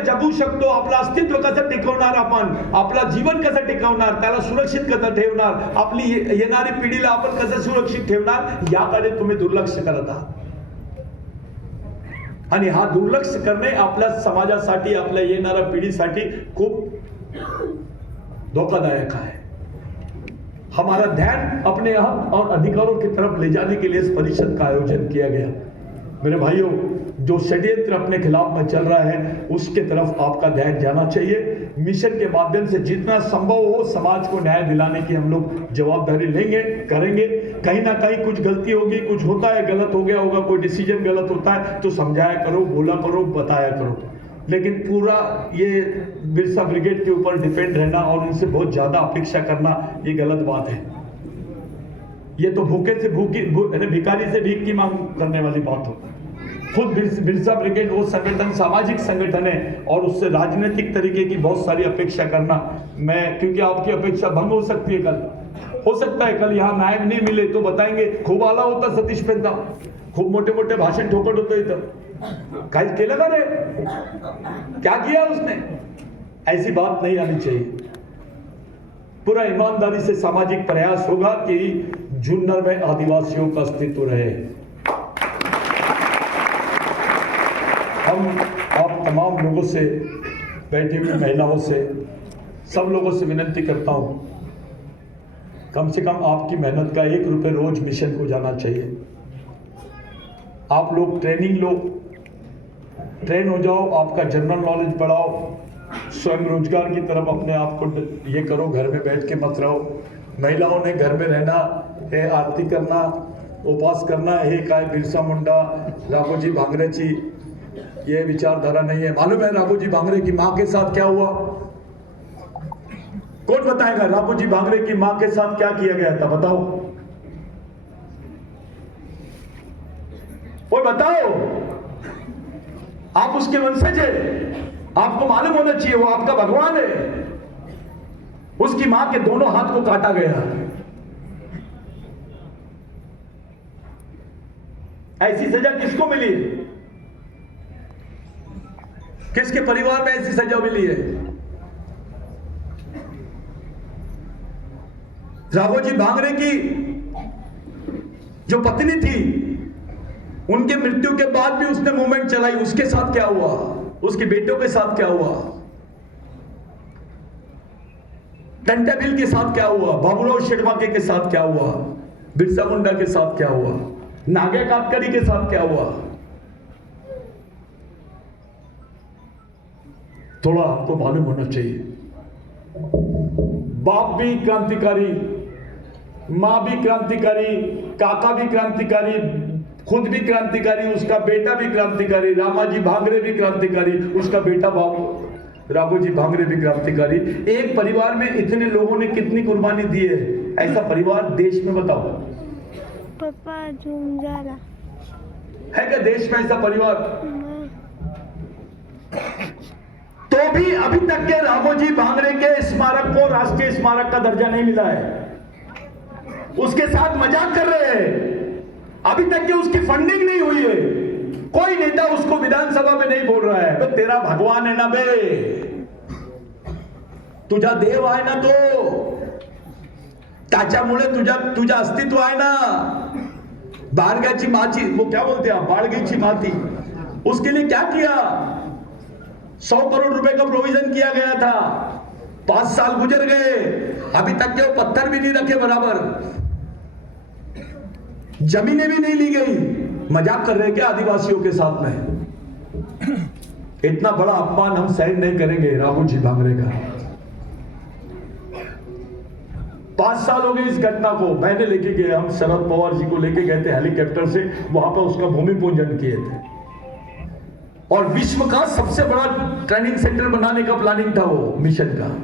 जगू शकतो, आपलं अस्तित्व कसं टिकवणार, आपण आपलं जीवन कसं टिकवणार, त्याला सुरक्षित कसं ठेवणार, आपली येणारी पिढीला आपण कसं सुरक्षित ठेवणार, याकडे तुम्ही दुर्लक्ष करत आहात. आणि हा दुर्लक्ष करणे आपल्या समाजासाठी, आपल्या येणाऱ्या पिढीसाठी खूप धोखादायक है. हमारा ध्यान अपने हक और अधिकारों की तरफ ले जाने के लिए इस परिषद का आयोजन किया गया. मेरे भाइयों, जो षड्यंत्र अपने खिलाफ में चल रहा है उसके तरफ आपका ध्यान जाना चाहिए. मिशन के माध्यम से जितना संभव हो समाज को न्याय दिलाने की हम लोग जवाबदारी लेंगे, करेंगे. कहीं ना कहीं कुछ गलती होगी, कुछ होता है, गलत हो गया होगा, कोई डिसीजन गलत होता है तो समझाया करो, बोला करो, बताया करो. लेकिन पूरा ये बिरसा ब्रिगेड के ऊपर डिपेंड रहना और उनसे बहुत ज्यादा अपेक्षा करना ये गलत बात है. ये तो भूखे से भिखारी से भीख की मांग करने वाली बात हो. खुद बिरसा ब्रिगेड वो संगठन सामाजिक संगठन है और उससे राजनीतिक तरीके की बहुत सारी अपेक्षा करना, मैं क्योंकि आपकी अपेक्षा भंग हो सकती है. कल हो सकता है कल यहाँ नायब नहीं मिले तो बताएंगे खूप आला होता सतीश पेंदा, खूप मोठे मोठे भाषण ठोकत होतं इथं, काय केलं का रे, क्या किया उसने. ऐसी बात नहीं आनी चाहिए. पूरा ईमानदारी से सामाजिक प्रयास होगा कि जुन्नर में आदिवासियों का अस्तित्व रहे. हम आप तमाम लोगों से, बैठी हुई महिलाओं से, सब लोगों से विनती करता हूं, कम से कम आपकी मेहनत का 1 रुपये रोज मिशन को जाना चाहिए. आप लोग ट्रेनिंग लो, ट्रेन हो जाओ, आपका जनरल नॉलेज बढ़ाओ, स्वयं रोजगार की तरफ अपने आप को ये करो, घर में बैठ के मत रहो. महिलाओं ने घर में रहना है, आरती करना, उपवास करना है. काय बिरसा मुंडा, राघोजी भांगरे ये विचारधारा नहीं है. मालूम है राघोजी भांगरे की मां के साथ क्या हुआ? कौन बताएगा राघोजी भांगरे की मां के साथ क्या किया गया था? बताओ, वो बताओ. आप उसके वंशज है, आपको मालूम होना चाहिए, वो आपका भगवान है. उसकी मां के दोनों हाथ को काटा गया. ऐसी सजा किसको मिली है? किसके परिवार में ऐसी सजा मिली है? राघोजी भांगरे की जो पत्नी थी, उनके मृत्यु के बाद भी उसने मूवमेंट चलाई। उसके साथ क्या हुआ? उसके बेटों के साथ क्या हुआ? टंटाबिल के साथ क्या हुआ? बाबूराव शेरवाके के साथ क्या हुआ? बिरसा मुंडा के साथ क्या हुआ? नागे काटकरी के साथ क्या हुआ? थोड़ा आपको मालूम होना चाहिए। बाप भी क्रांतिकारी, मां भी क्रांतिकारी, काका भी क्रांतिकारी, खुद भी क्रांतिकारी, उसका बेटा भी क्रांतिकारी। रामाजी भांगरे भी क्रांतिकारी, उसका बेटा राघोजी भांगरे भी क्रांतिकारी। एक परिवार में इतने लोगों ने कितनी कुर्बानी दी है? ऐसा परिवार देश में बताओ पापा झूमझारा है क्या देश में ऐसा परिवार? तो भी अभी तक के राघोजी भांगरे के स्मारक को राष्ट्रीय स्मारक का दर्जा नहीं मिला है। उसके साथ मजाक कर रहे हैं। अभी तक के उसकी फंडिंग नहीं हुई है। कोई नेता उसको विधानसभा में नहीं बोल रहा है, तो तेरा भगवान है ना बे, तुझा देव आहे ना तो, त्याच्यामुळे तुझा अस्तित्व आहे ना। बाळगाची माती, वो क्या बोलते हैं, बाळगीची माती, उसके लिए क्या किया? 100 करोड़ रुपए का प्रोविजन किया गया था। 5 साल गुजर गए, अभी तक के वो पत्थर भी नहीं रखे बराबर, जमीनें भी नहीं ली गई। मजाक कर रहे क्या आदिवासियों के साथ में? इतना बड़ा अपमान हम सहन नहीं करेंगे राघोजी भांगरे का। 5 साल हो गए इस घटना को। मैंने लेके गए, हम शरद पवार जी को लेके गए थे हेलीकॉप्टर से, वहां पर उसका भूमि पूजन किए थे। और विश्व का सबसे बड़ा ट्रेनिंग सेंटर बनाने का प्लानिंग था वो मिशन का।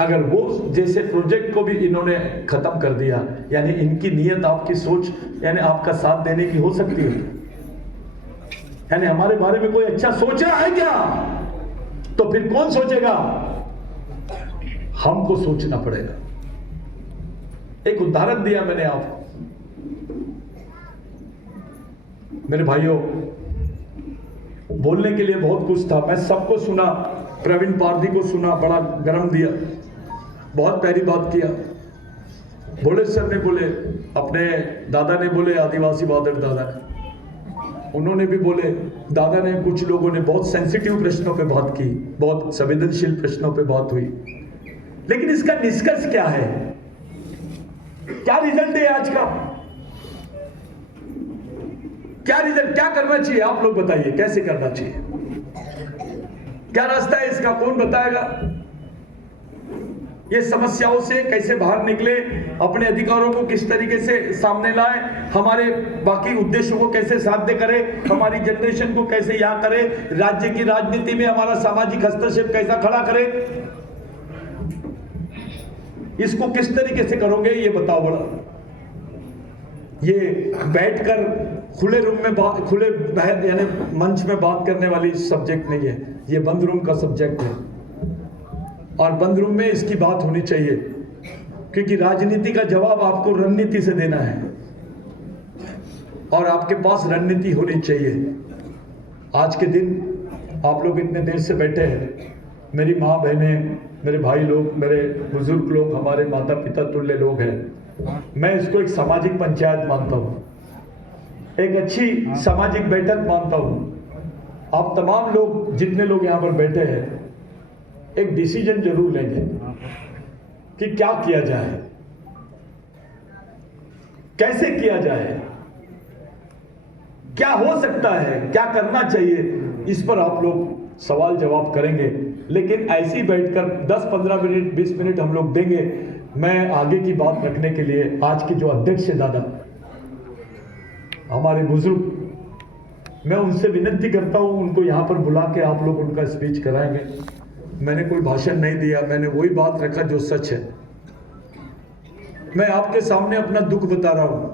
अगर वो जैसे प्रोजेक्ट को भी इन्होंने खत्म कर दिया, यानी इनकी नीयत, आपकी सोच, यानी आपका साथ देने की हो सकती है? यानी हमारे बारे में कोई अच्छा सोच रहा है क्या? तो फिर कौन सोचेगा? हमको सोचना पड़ेगा। एक उदाहरण दिया मैंने आपको। मेरे भाइयों, बोलने के लिए बहुत कुछ था, मैं सबको सुना। प्रवीण पारदी को सुना, बड़ा गरम दिया, बहुत प्यारी बात किया। बोले सर ने बोले, अपने दादा ने बोले, आदिवासी बहादुर दादा, उन्होंने भी बोले, दादा ने, कुछ लोगों ने बहुत सेंसिटिव प्रश्नों पे बात की, बहुत संवेदनशील प्रश्नों पे बात हुई। लेकिन इसका निष्कर्ष क्या है? क्या रिजल्ट है आज का? क्या रिजल्ट, क्या करना चाहिए? आप लोग बताइए, कैसे करना चाहिए? क्या रास्ता है इसका? कौन बताएगा? ये समस्याओं से कैसे बाहर निकले, अपने अधिकारों को किस तरीके से सामने लाए, हमारे बाकी उद्देश्यों को कैसे साध्य करे, हमारी जनरेशन को कैसे यहाँ करे, राज्य की राजनीति में हमारा सामाजिक हस्तक्षेप कैसा खड़ा करे, इसको किस तरीके से करोगे ये बताओ। बड़ा ये बैठकर खुले रूम में खुले यानी मंच में बात करने वाली सब्जेक्ट नहीं है, ये बंद रूम का सब्जेक्ट है। और बंद रूम में इसकी बात होनी चाहिए, क्योंकि राजनीति का जवाब आपको रणनीति से देना है और आपके पास रणनीति होनी चाहिए। आज के दिन आप लोग इतने देर से बैठे हैं, मेरी माँ बहनें, मेरे भाई लोग, मेरे बुजुर्ग लोग, हमारे माता पिता तुल्य लोग हैं। मैं इसको एक सामाजिक पंचायत मानता हूँ, एक अच्छी सामाजिक बैठक मानता हूँ। आप तमाम लोग, जितने लोग यहाँ पर बैठे हैं, एक डिसीजन जरूर लेंगे कि क्या किया जाए, कैसे किया जाए, क्या हो सकता है, क्या करना चाहिए, इस पर आप लोग सवाल जवाब करेंगे। लेकिन ऐसी बैठकर 10-15 मिनट 20 मिनट हम लोग देंगे। मैं आगे की बात रखने के लिए आज के जो अध्यक्ष है दादा, हमारे बुजुर्ग, मैं उनसे विनती करता हूं, उनको यहाँ पर बुला के आप लोग उनका स्पीच कराएंगे। मैंने कोई भाषण नहीं दिया, मैंने वही बात रखा जो सच है। मैं आपके सामने अपना दुख बता रहा हूं।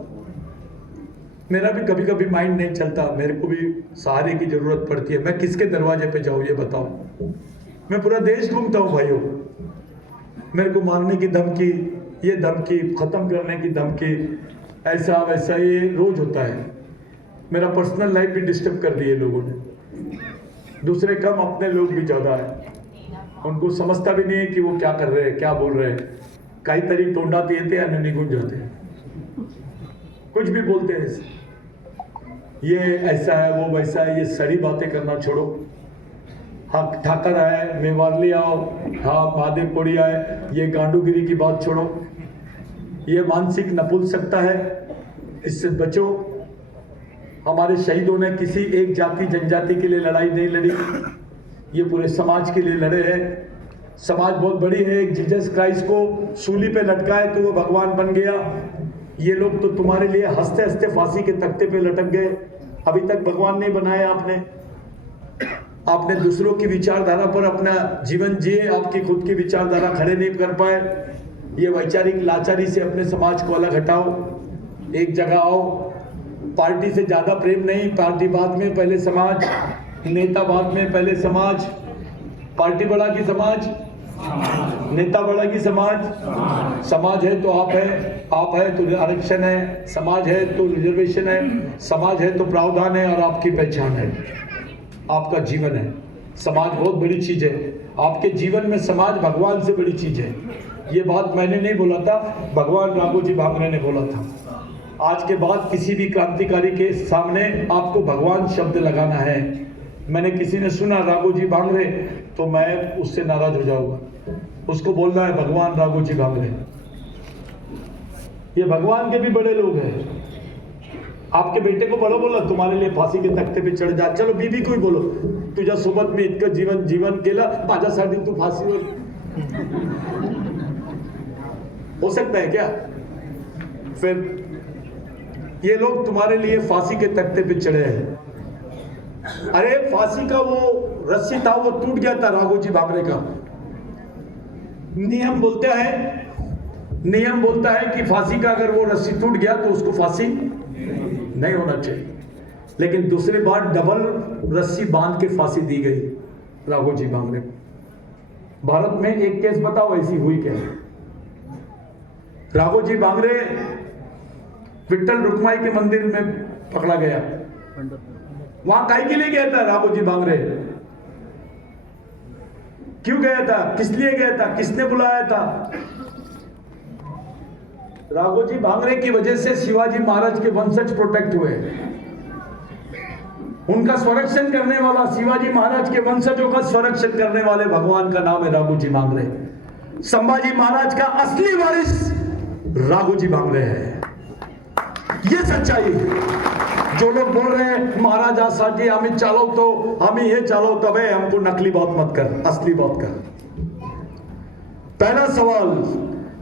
मेरा भी कभी कभी माइंड नहीं चलता, मेरे को भी सहारे की जरूरत पड़ती है। मैं किसके दरवाजे पे जाऊं ये बताओ? मैं पूरा देश घूमता हूं भाइयों। मेरे को मारने की धमकी, ये धमकी, खत्म करने की धमकी, ऐसा वैसा, ये रोज होता है। मेरा पर्सनल लाइफ भी डिस्टर्ब कर दिए लोगों ने, दूसरे कम, अपने लोग भी ज्यादा है। उनको समझता भी नहीं है कि वो क्या कर रहे हैं, क्या बोल रहे हैं. काहीतरी तोंडात येते आणि निघून जाते, कुछ भी बोलते हैं. ये ऐसा है, वो वैसा है, ये सड़ी बातें करना छोड़ो. हाँ ठाकर है, मेवारली आओ, हाँ महादेव कोड़ी आए, ये गांडूगिरी की बात छोड़ो. ये मानसिक नपुंसकता है, इससे बचो. हमारे शहीदों ने किसी एक जाति जनजाति के लिए लड़ाई नहीं लड़ी, ये पूरे समाज के लिए लड़े हैं. समाज बहुत बड़ी है. एक जीसस क्राइस्ट को सूली पे लटकाए तो वो भगवान बन गया. ये लोग तो तुम्हारे लिए हंसते हंसते फांसी के तख्ते पे लटक गए. अभी तक भगवान नहीं बनाया आपने. आपने दूसरों की विचारधारा पर अपना जीवन जिए, आपकी खुद की विचारधारा खड़े नहीं कर पाए. ये वैचारिक लाचारी से अपने समाज को अलग हटाओ, एक जगह आओ. पार्टी से ज्यादा प्रेम नहीं, पार्टी बाद में, पहले समाज. नेता बाद में, पहले समाज. पार्टी बड़ा की समाज, नेता बड़ा की समाज. समाज है तो आप है, आप है तो आरक्षण है, समाज है तो रिजर्वेशन है, समाज है तो प्रावधान है और आपकी पहचान है, आपका जीवन है. समाज बहुत बड़ी चीज है. आपके जीवन में समाज भगवान से बड़ी चीज है. ये बात मैंने नहीं बोला था, भगवान राघोजी भांगरे ने बोला था. आज के बाद किसी भी क्रांतिकारी के सामने आपको भगवान शब्द लगाना है. मैंने किसी ने सुना राघोजी भांगरे तो मैं उससे नाराज हो जाऊंगा. उसको बोलना है भगवान राघोजी भांगरे. ये भगवान के भी बड़े लोग हैं. आपके बेटे को बोला तुम्हारे लिए फांसी के तख्ते पे चढ़ जा. चलो बीबी को ही बोलो, तुझ्या सोबत मी इतकं जीवन केलं, माझ्यासाठी तू फांसीवर. हो सकता है क्या? फिर ये लोग तुम्हारे लिए फांसी के तख्ते पे चढ़े हैं. अरे फांसी का वो रस्सी था, वो टूट गया था राघोजी भांगरे का. नियम बोलता है कि फांसी का अगर वो रस्सी टूट गया तो उसको फांसी नहीं होना चाहिए. लेकिन दूसरी बार डबल रस्सी बांध के फांसी दी गई राघोजी भांगरे को. भारत में एक केस बताओ ऐसी हुई क्या? राघोजी भांगरे विट्ठल रुक्माई के मंदिर में पकड़ा गया. वहां काहे के लिए गया था राघोजी भांगरे? क्यों गया था? किस लिए गया था? किसने बुलाया था? राघोजी भांगरे की वजह से शिवाजी महाराज के वंशज प्रोटेक्ट हुए. उनका संरक्षण करने वाला, शिवाजी महाराज के वंशजों का संरक्षण करने वाले भगवान का नाम है राघोजी भांगरे. संभाजी महाराज का असली वारिस राघोजी भांगरे है. ये सच्चाई है. जो लोग बोल रहे हैं महाराजासाठी आम्ही चालवतो, आम्ही हे चालवतो, भाई हमको नकली बात मत कर, असली बात कर. पहला सवाल,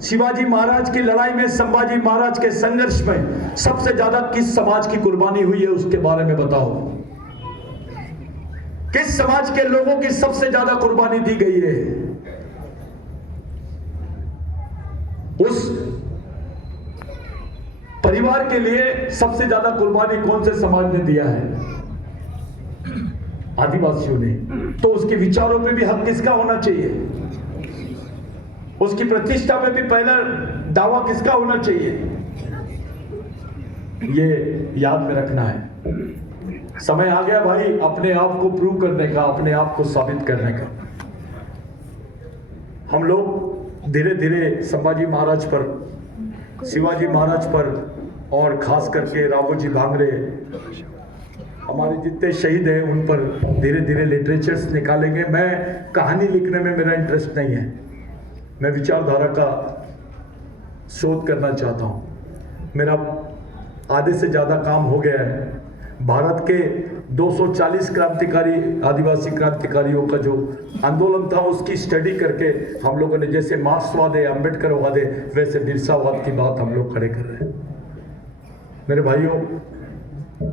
शिवाजी महाराज की लड़ाई में, संभाजी महाराज के संघर्ष में सबसे ज्यादा किस समाज की कुर्बानी हुई है उसके बारे में बताओ. किस समाज के लोगों की सबसे ज्यादा कुर्बानी दी गई है? उस परिवार के लिए सबसे ज्यादा कुर्बानी कौन से समाज ने दिया है? आदिवासियों ने. तो उसके विचारों पे भी हक किसका होना चाहिए? उसकी प्रतिष्ठा में भी पहला दावा किसका होना चाहिए? ये याद में रखना है. समय आ गया भाई अपने आप को प्रूव करने का, अपने आप को साबित करने का. हम लोग धीरे धीरे संभाजी महाराज पर, शिवाजी महाराज पर और खास करके राघोजी भांगरे, हमारे जितने शहीद हैं उन पर धीरे धीरे लिटरेचर्स निकालेंगे. मैं कहानी लिखने में मेरा इंटरेस्ट नहीं है. मैं विचारधारा का शोध करना चाहता हूँ. मेरा आधे से ज़्यादा काम हो गया है. भारत के 240 क्रांतिकारी, आदिवासी क्रांतिकारियों का जो आंदोलन था उसकी स्टडी करके हम लोगों ने, जैसे मार्क्सवाद है, अम्बेडकरवाद है, वैसे बिरसावाद की बात हम लोग खड़े कर रहे हैं. मेरे भाइयों,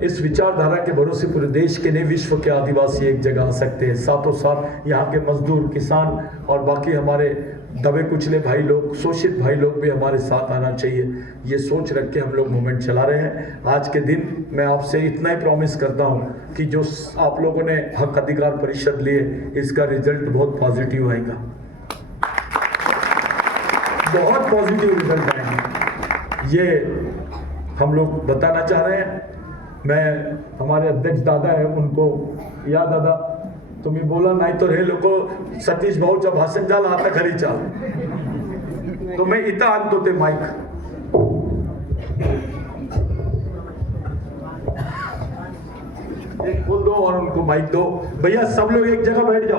इस विचारधारा के भरोसे पूरे देश के नहीं विश्व के आदिवासी एक जगह आ सकते हैं. साथों साथ यहाँ के मजदूर, किसान और बाकी हमारे दबे कुचले भाई लोग, शोषित भाई लोग भी हमारे साथ आना चाहिए. ये सोच रख के हम लोग मूवमेंट चला रहे हैं. आज के दिन मैं आपसे इतना ही प्रॉमिस करता हूँ कि जो आप लोगों ने हक अधिकार परिषद लिए, इसका रिजल्ट बहुत पॉजिटिव आएगा, बहुत पॉजिटिव रिजल्ट आएगा. ये हम लोग बताना चाह रहे हैं. मैं, हमारे अध्यक्ष दादा है, उनको, या दादा, तुम्ही बोला नाही तर हे लोक सतीश भाऊच्या भाषण झालं आता घरी चाल. तो मैं इथं आणतो ते माइक. एक बोल दो और उनको माइक दो. भैया सब लोग एक जगह बैठ जाओ.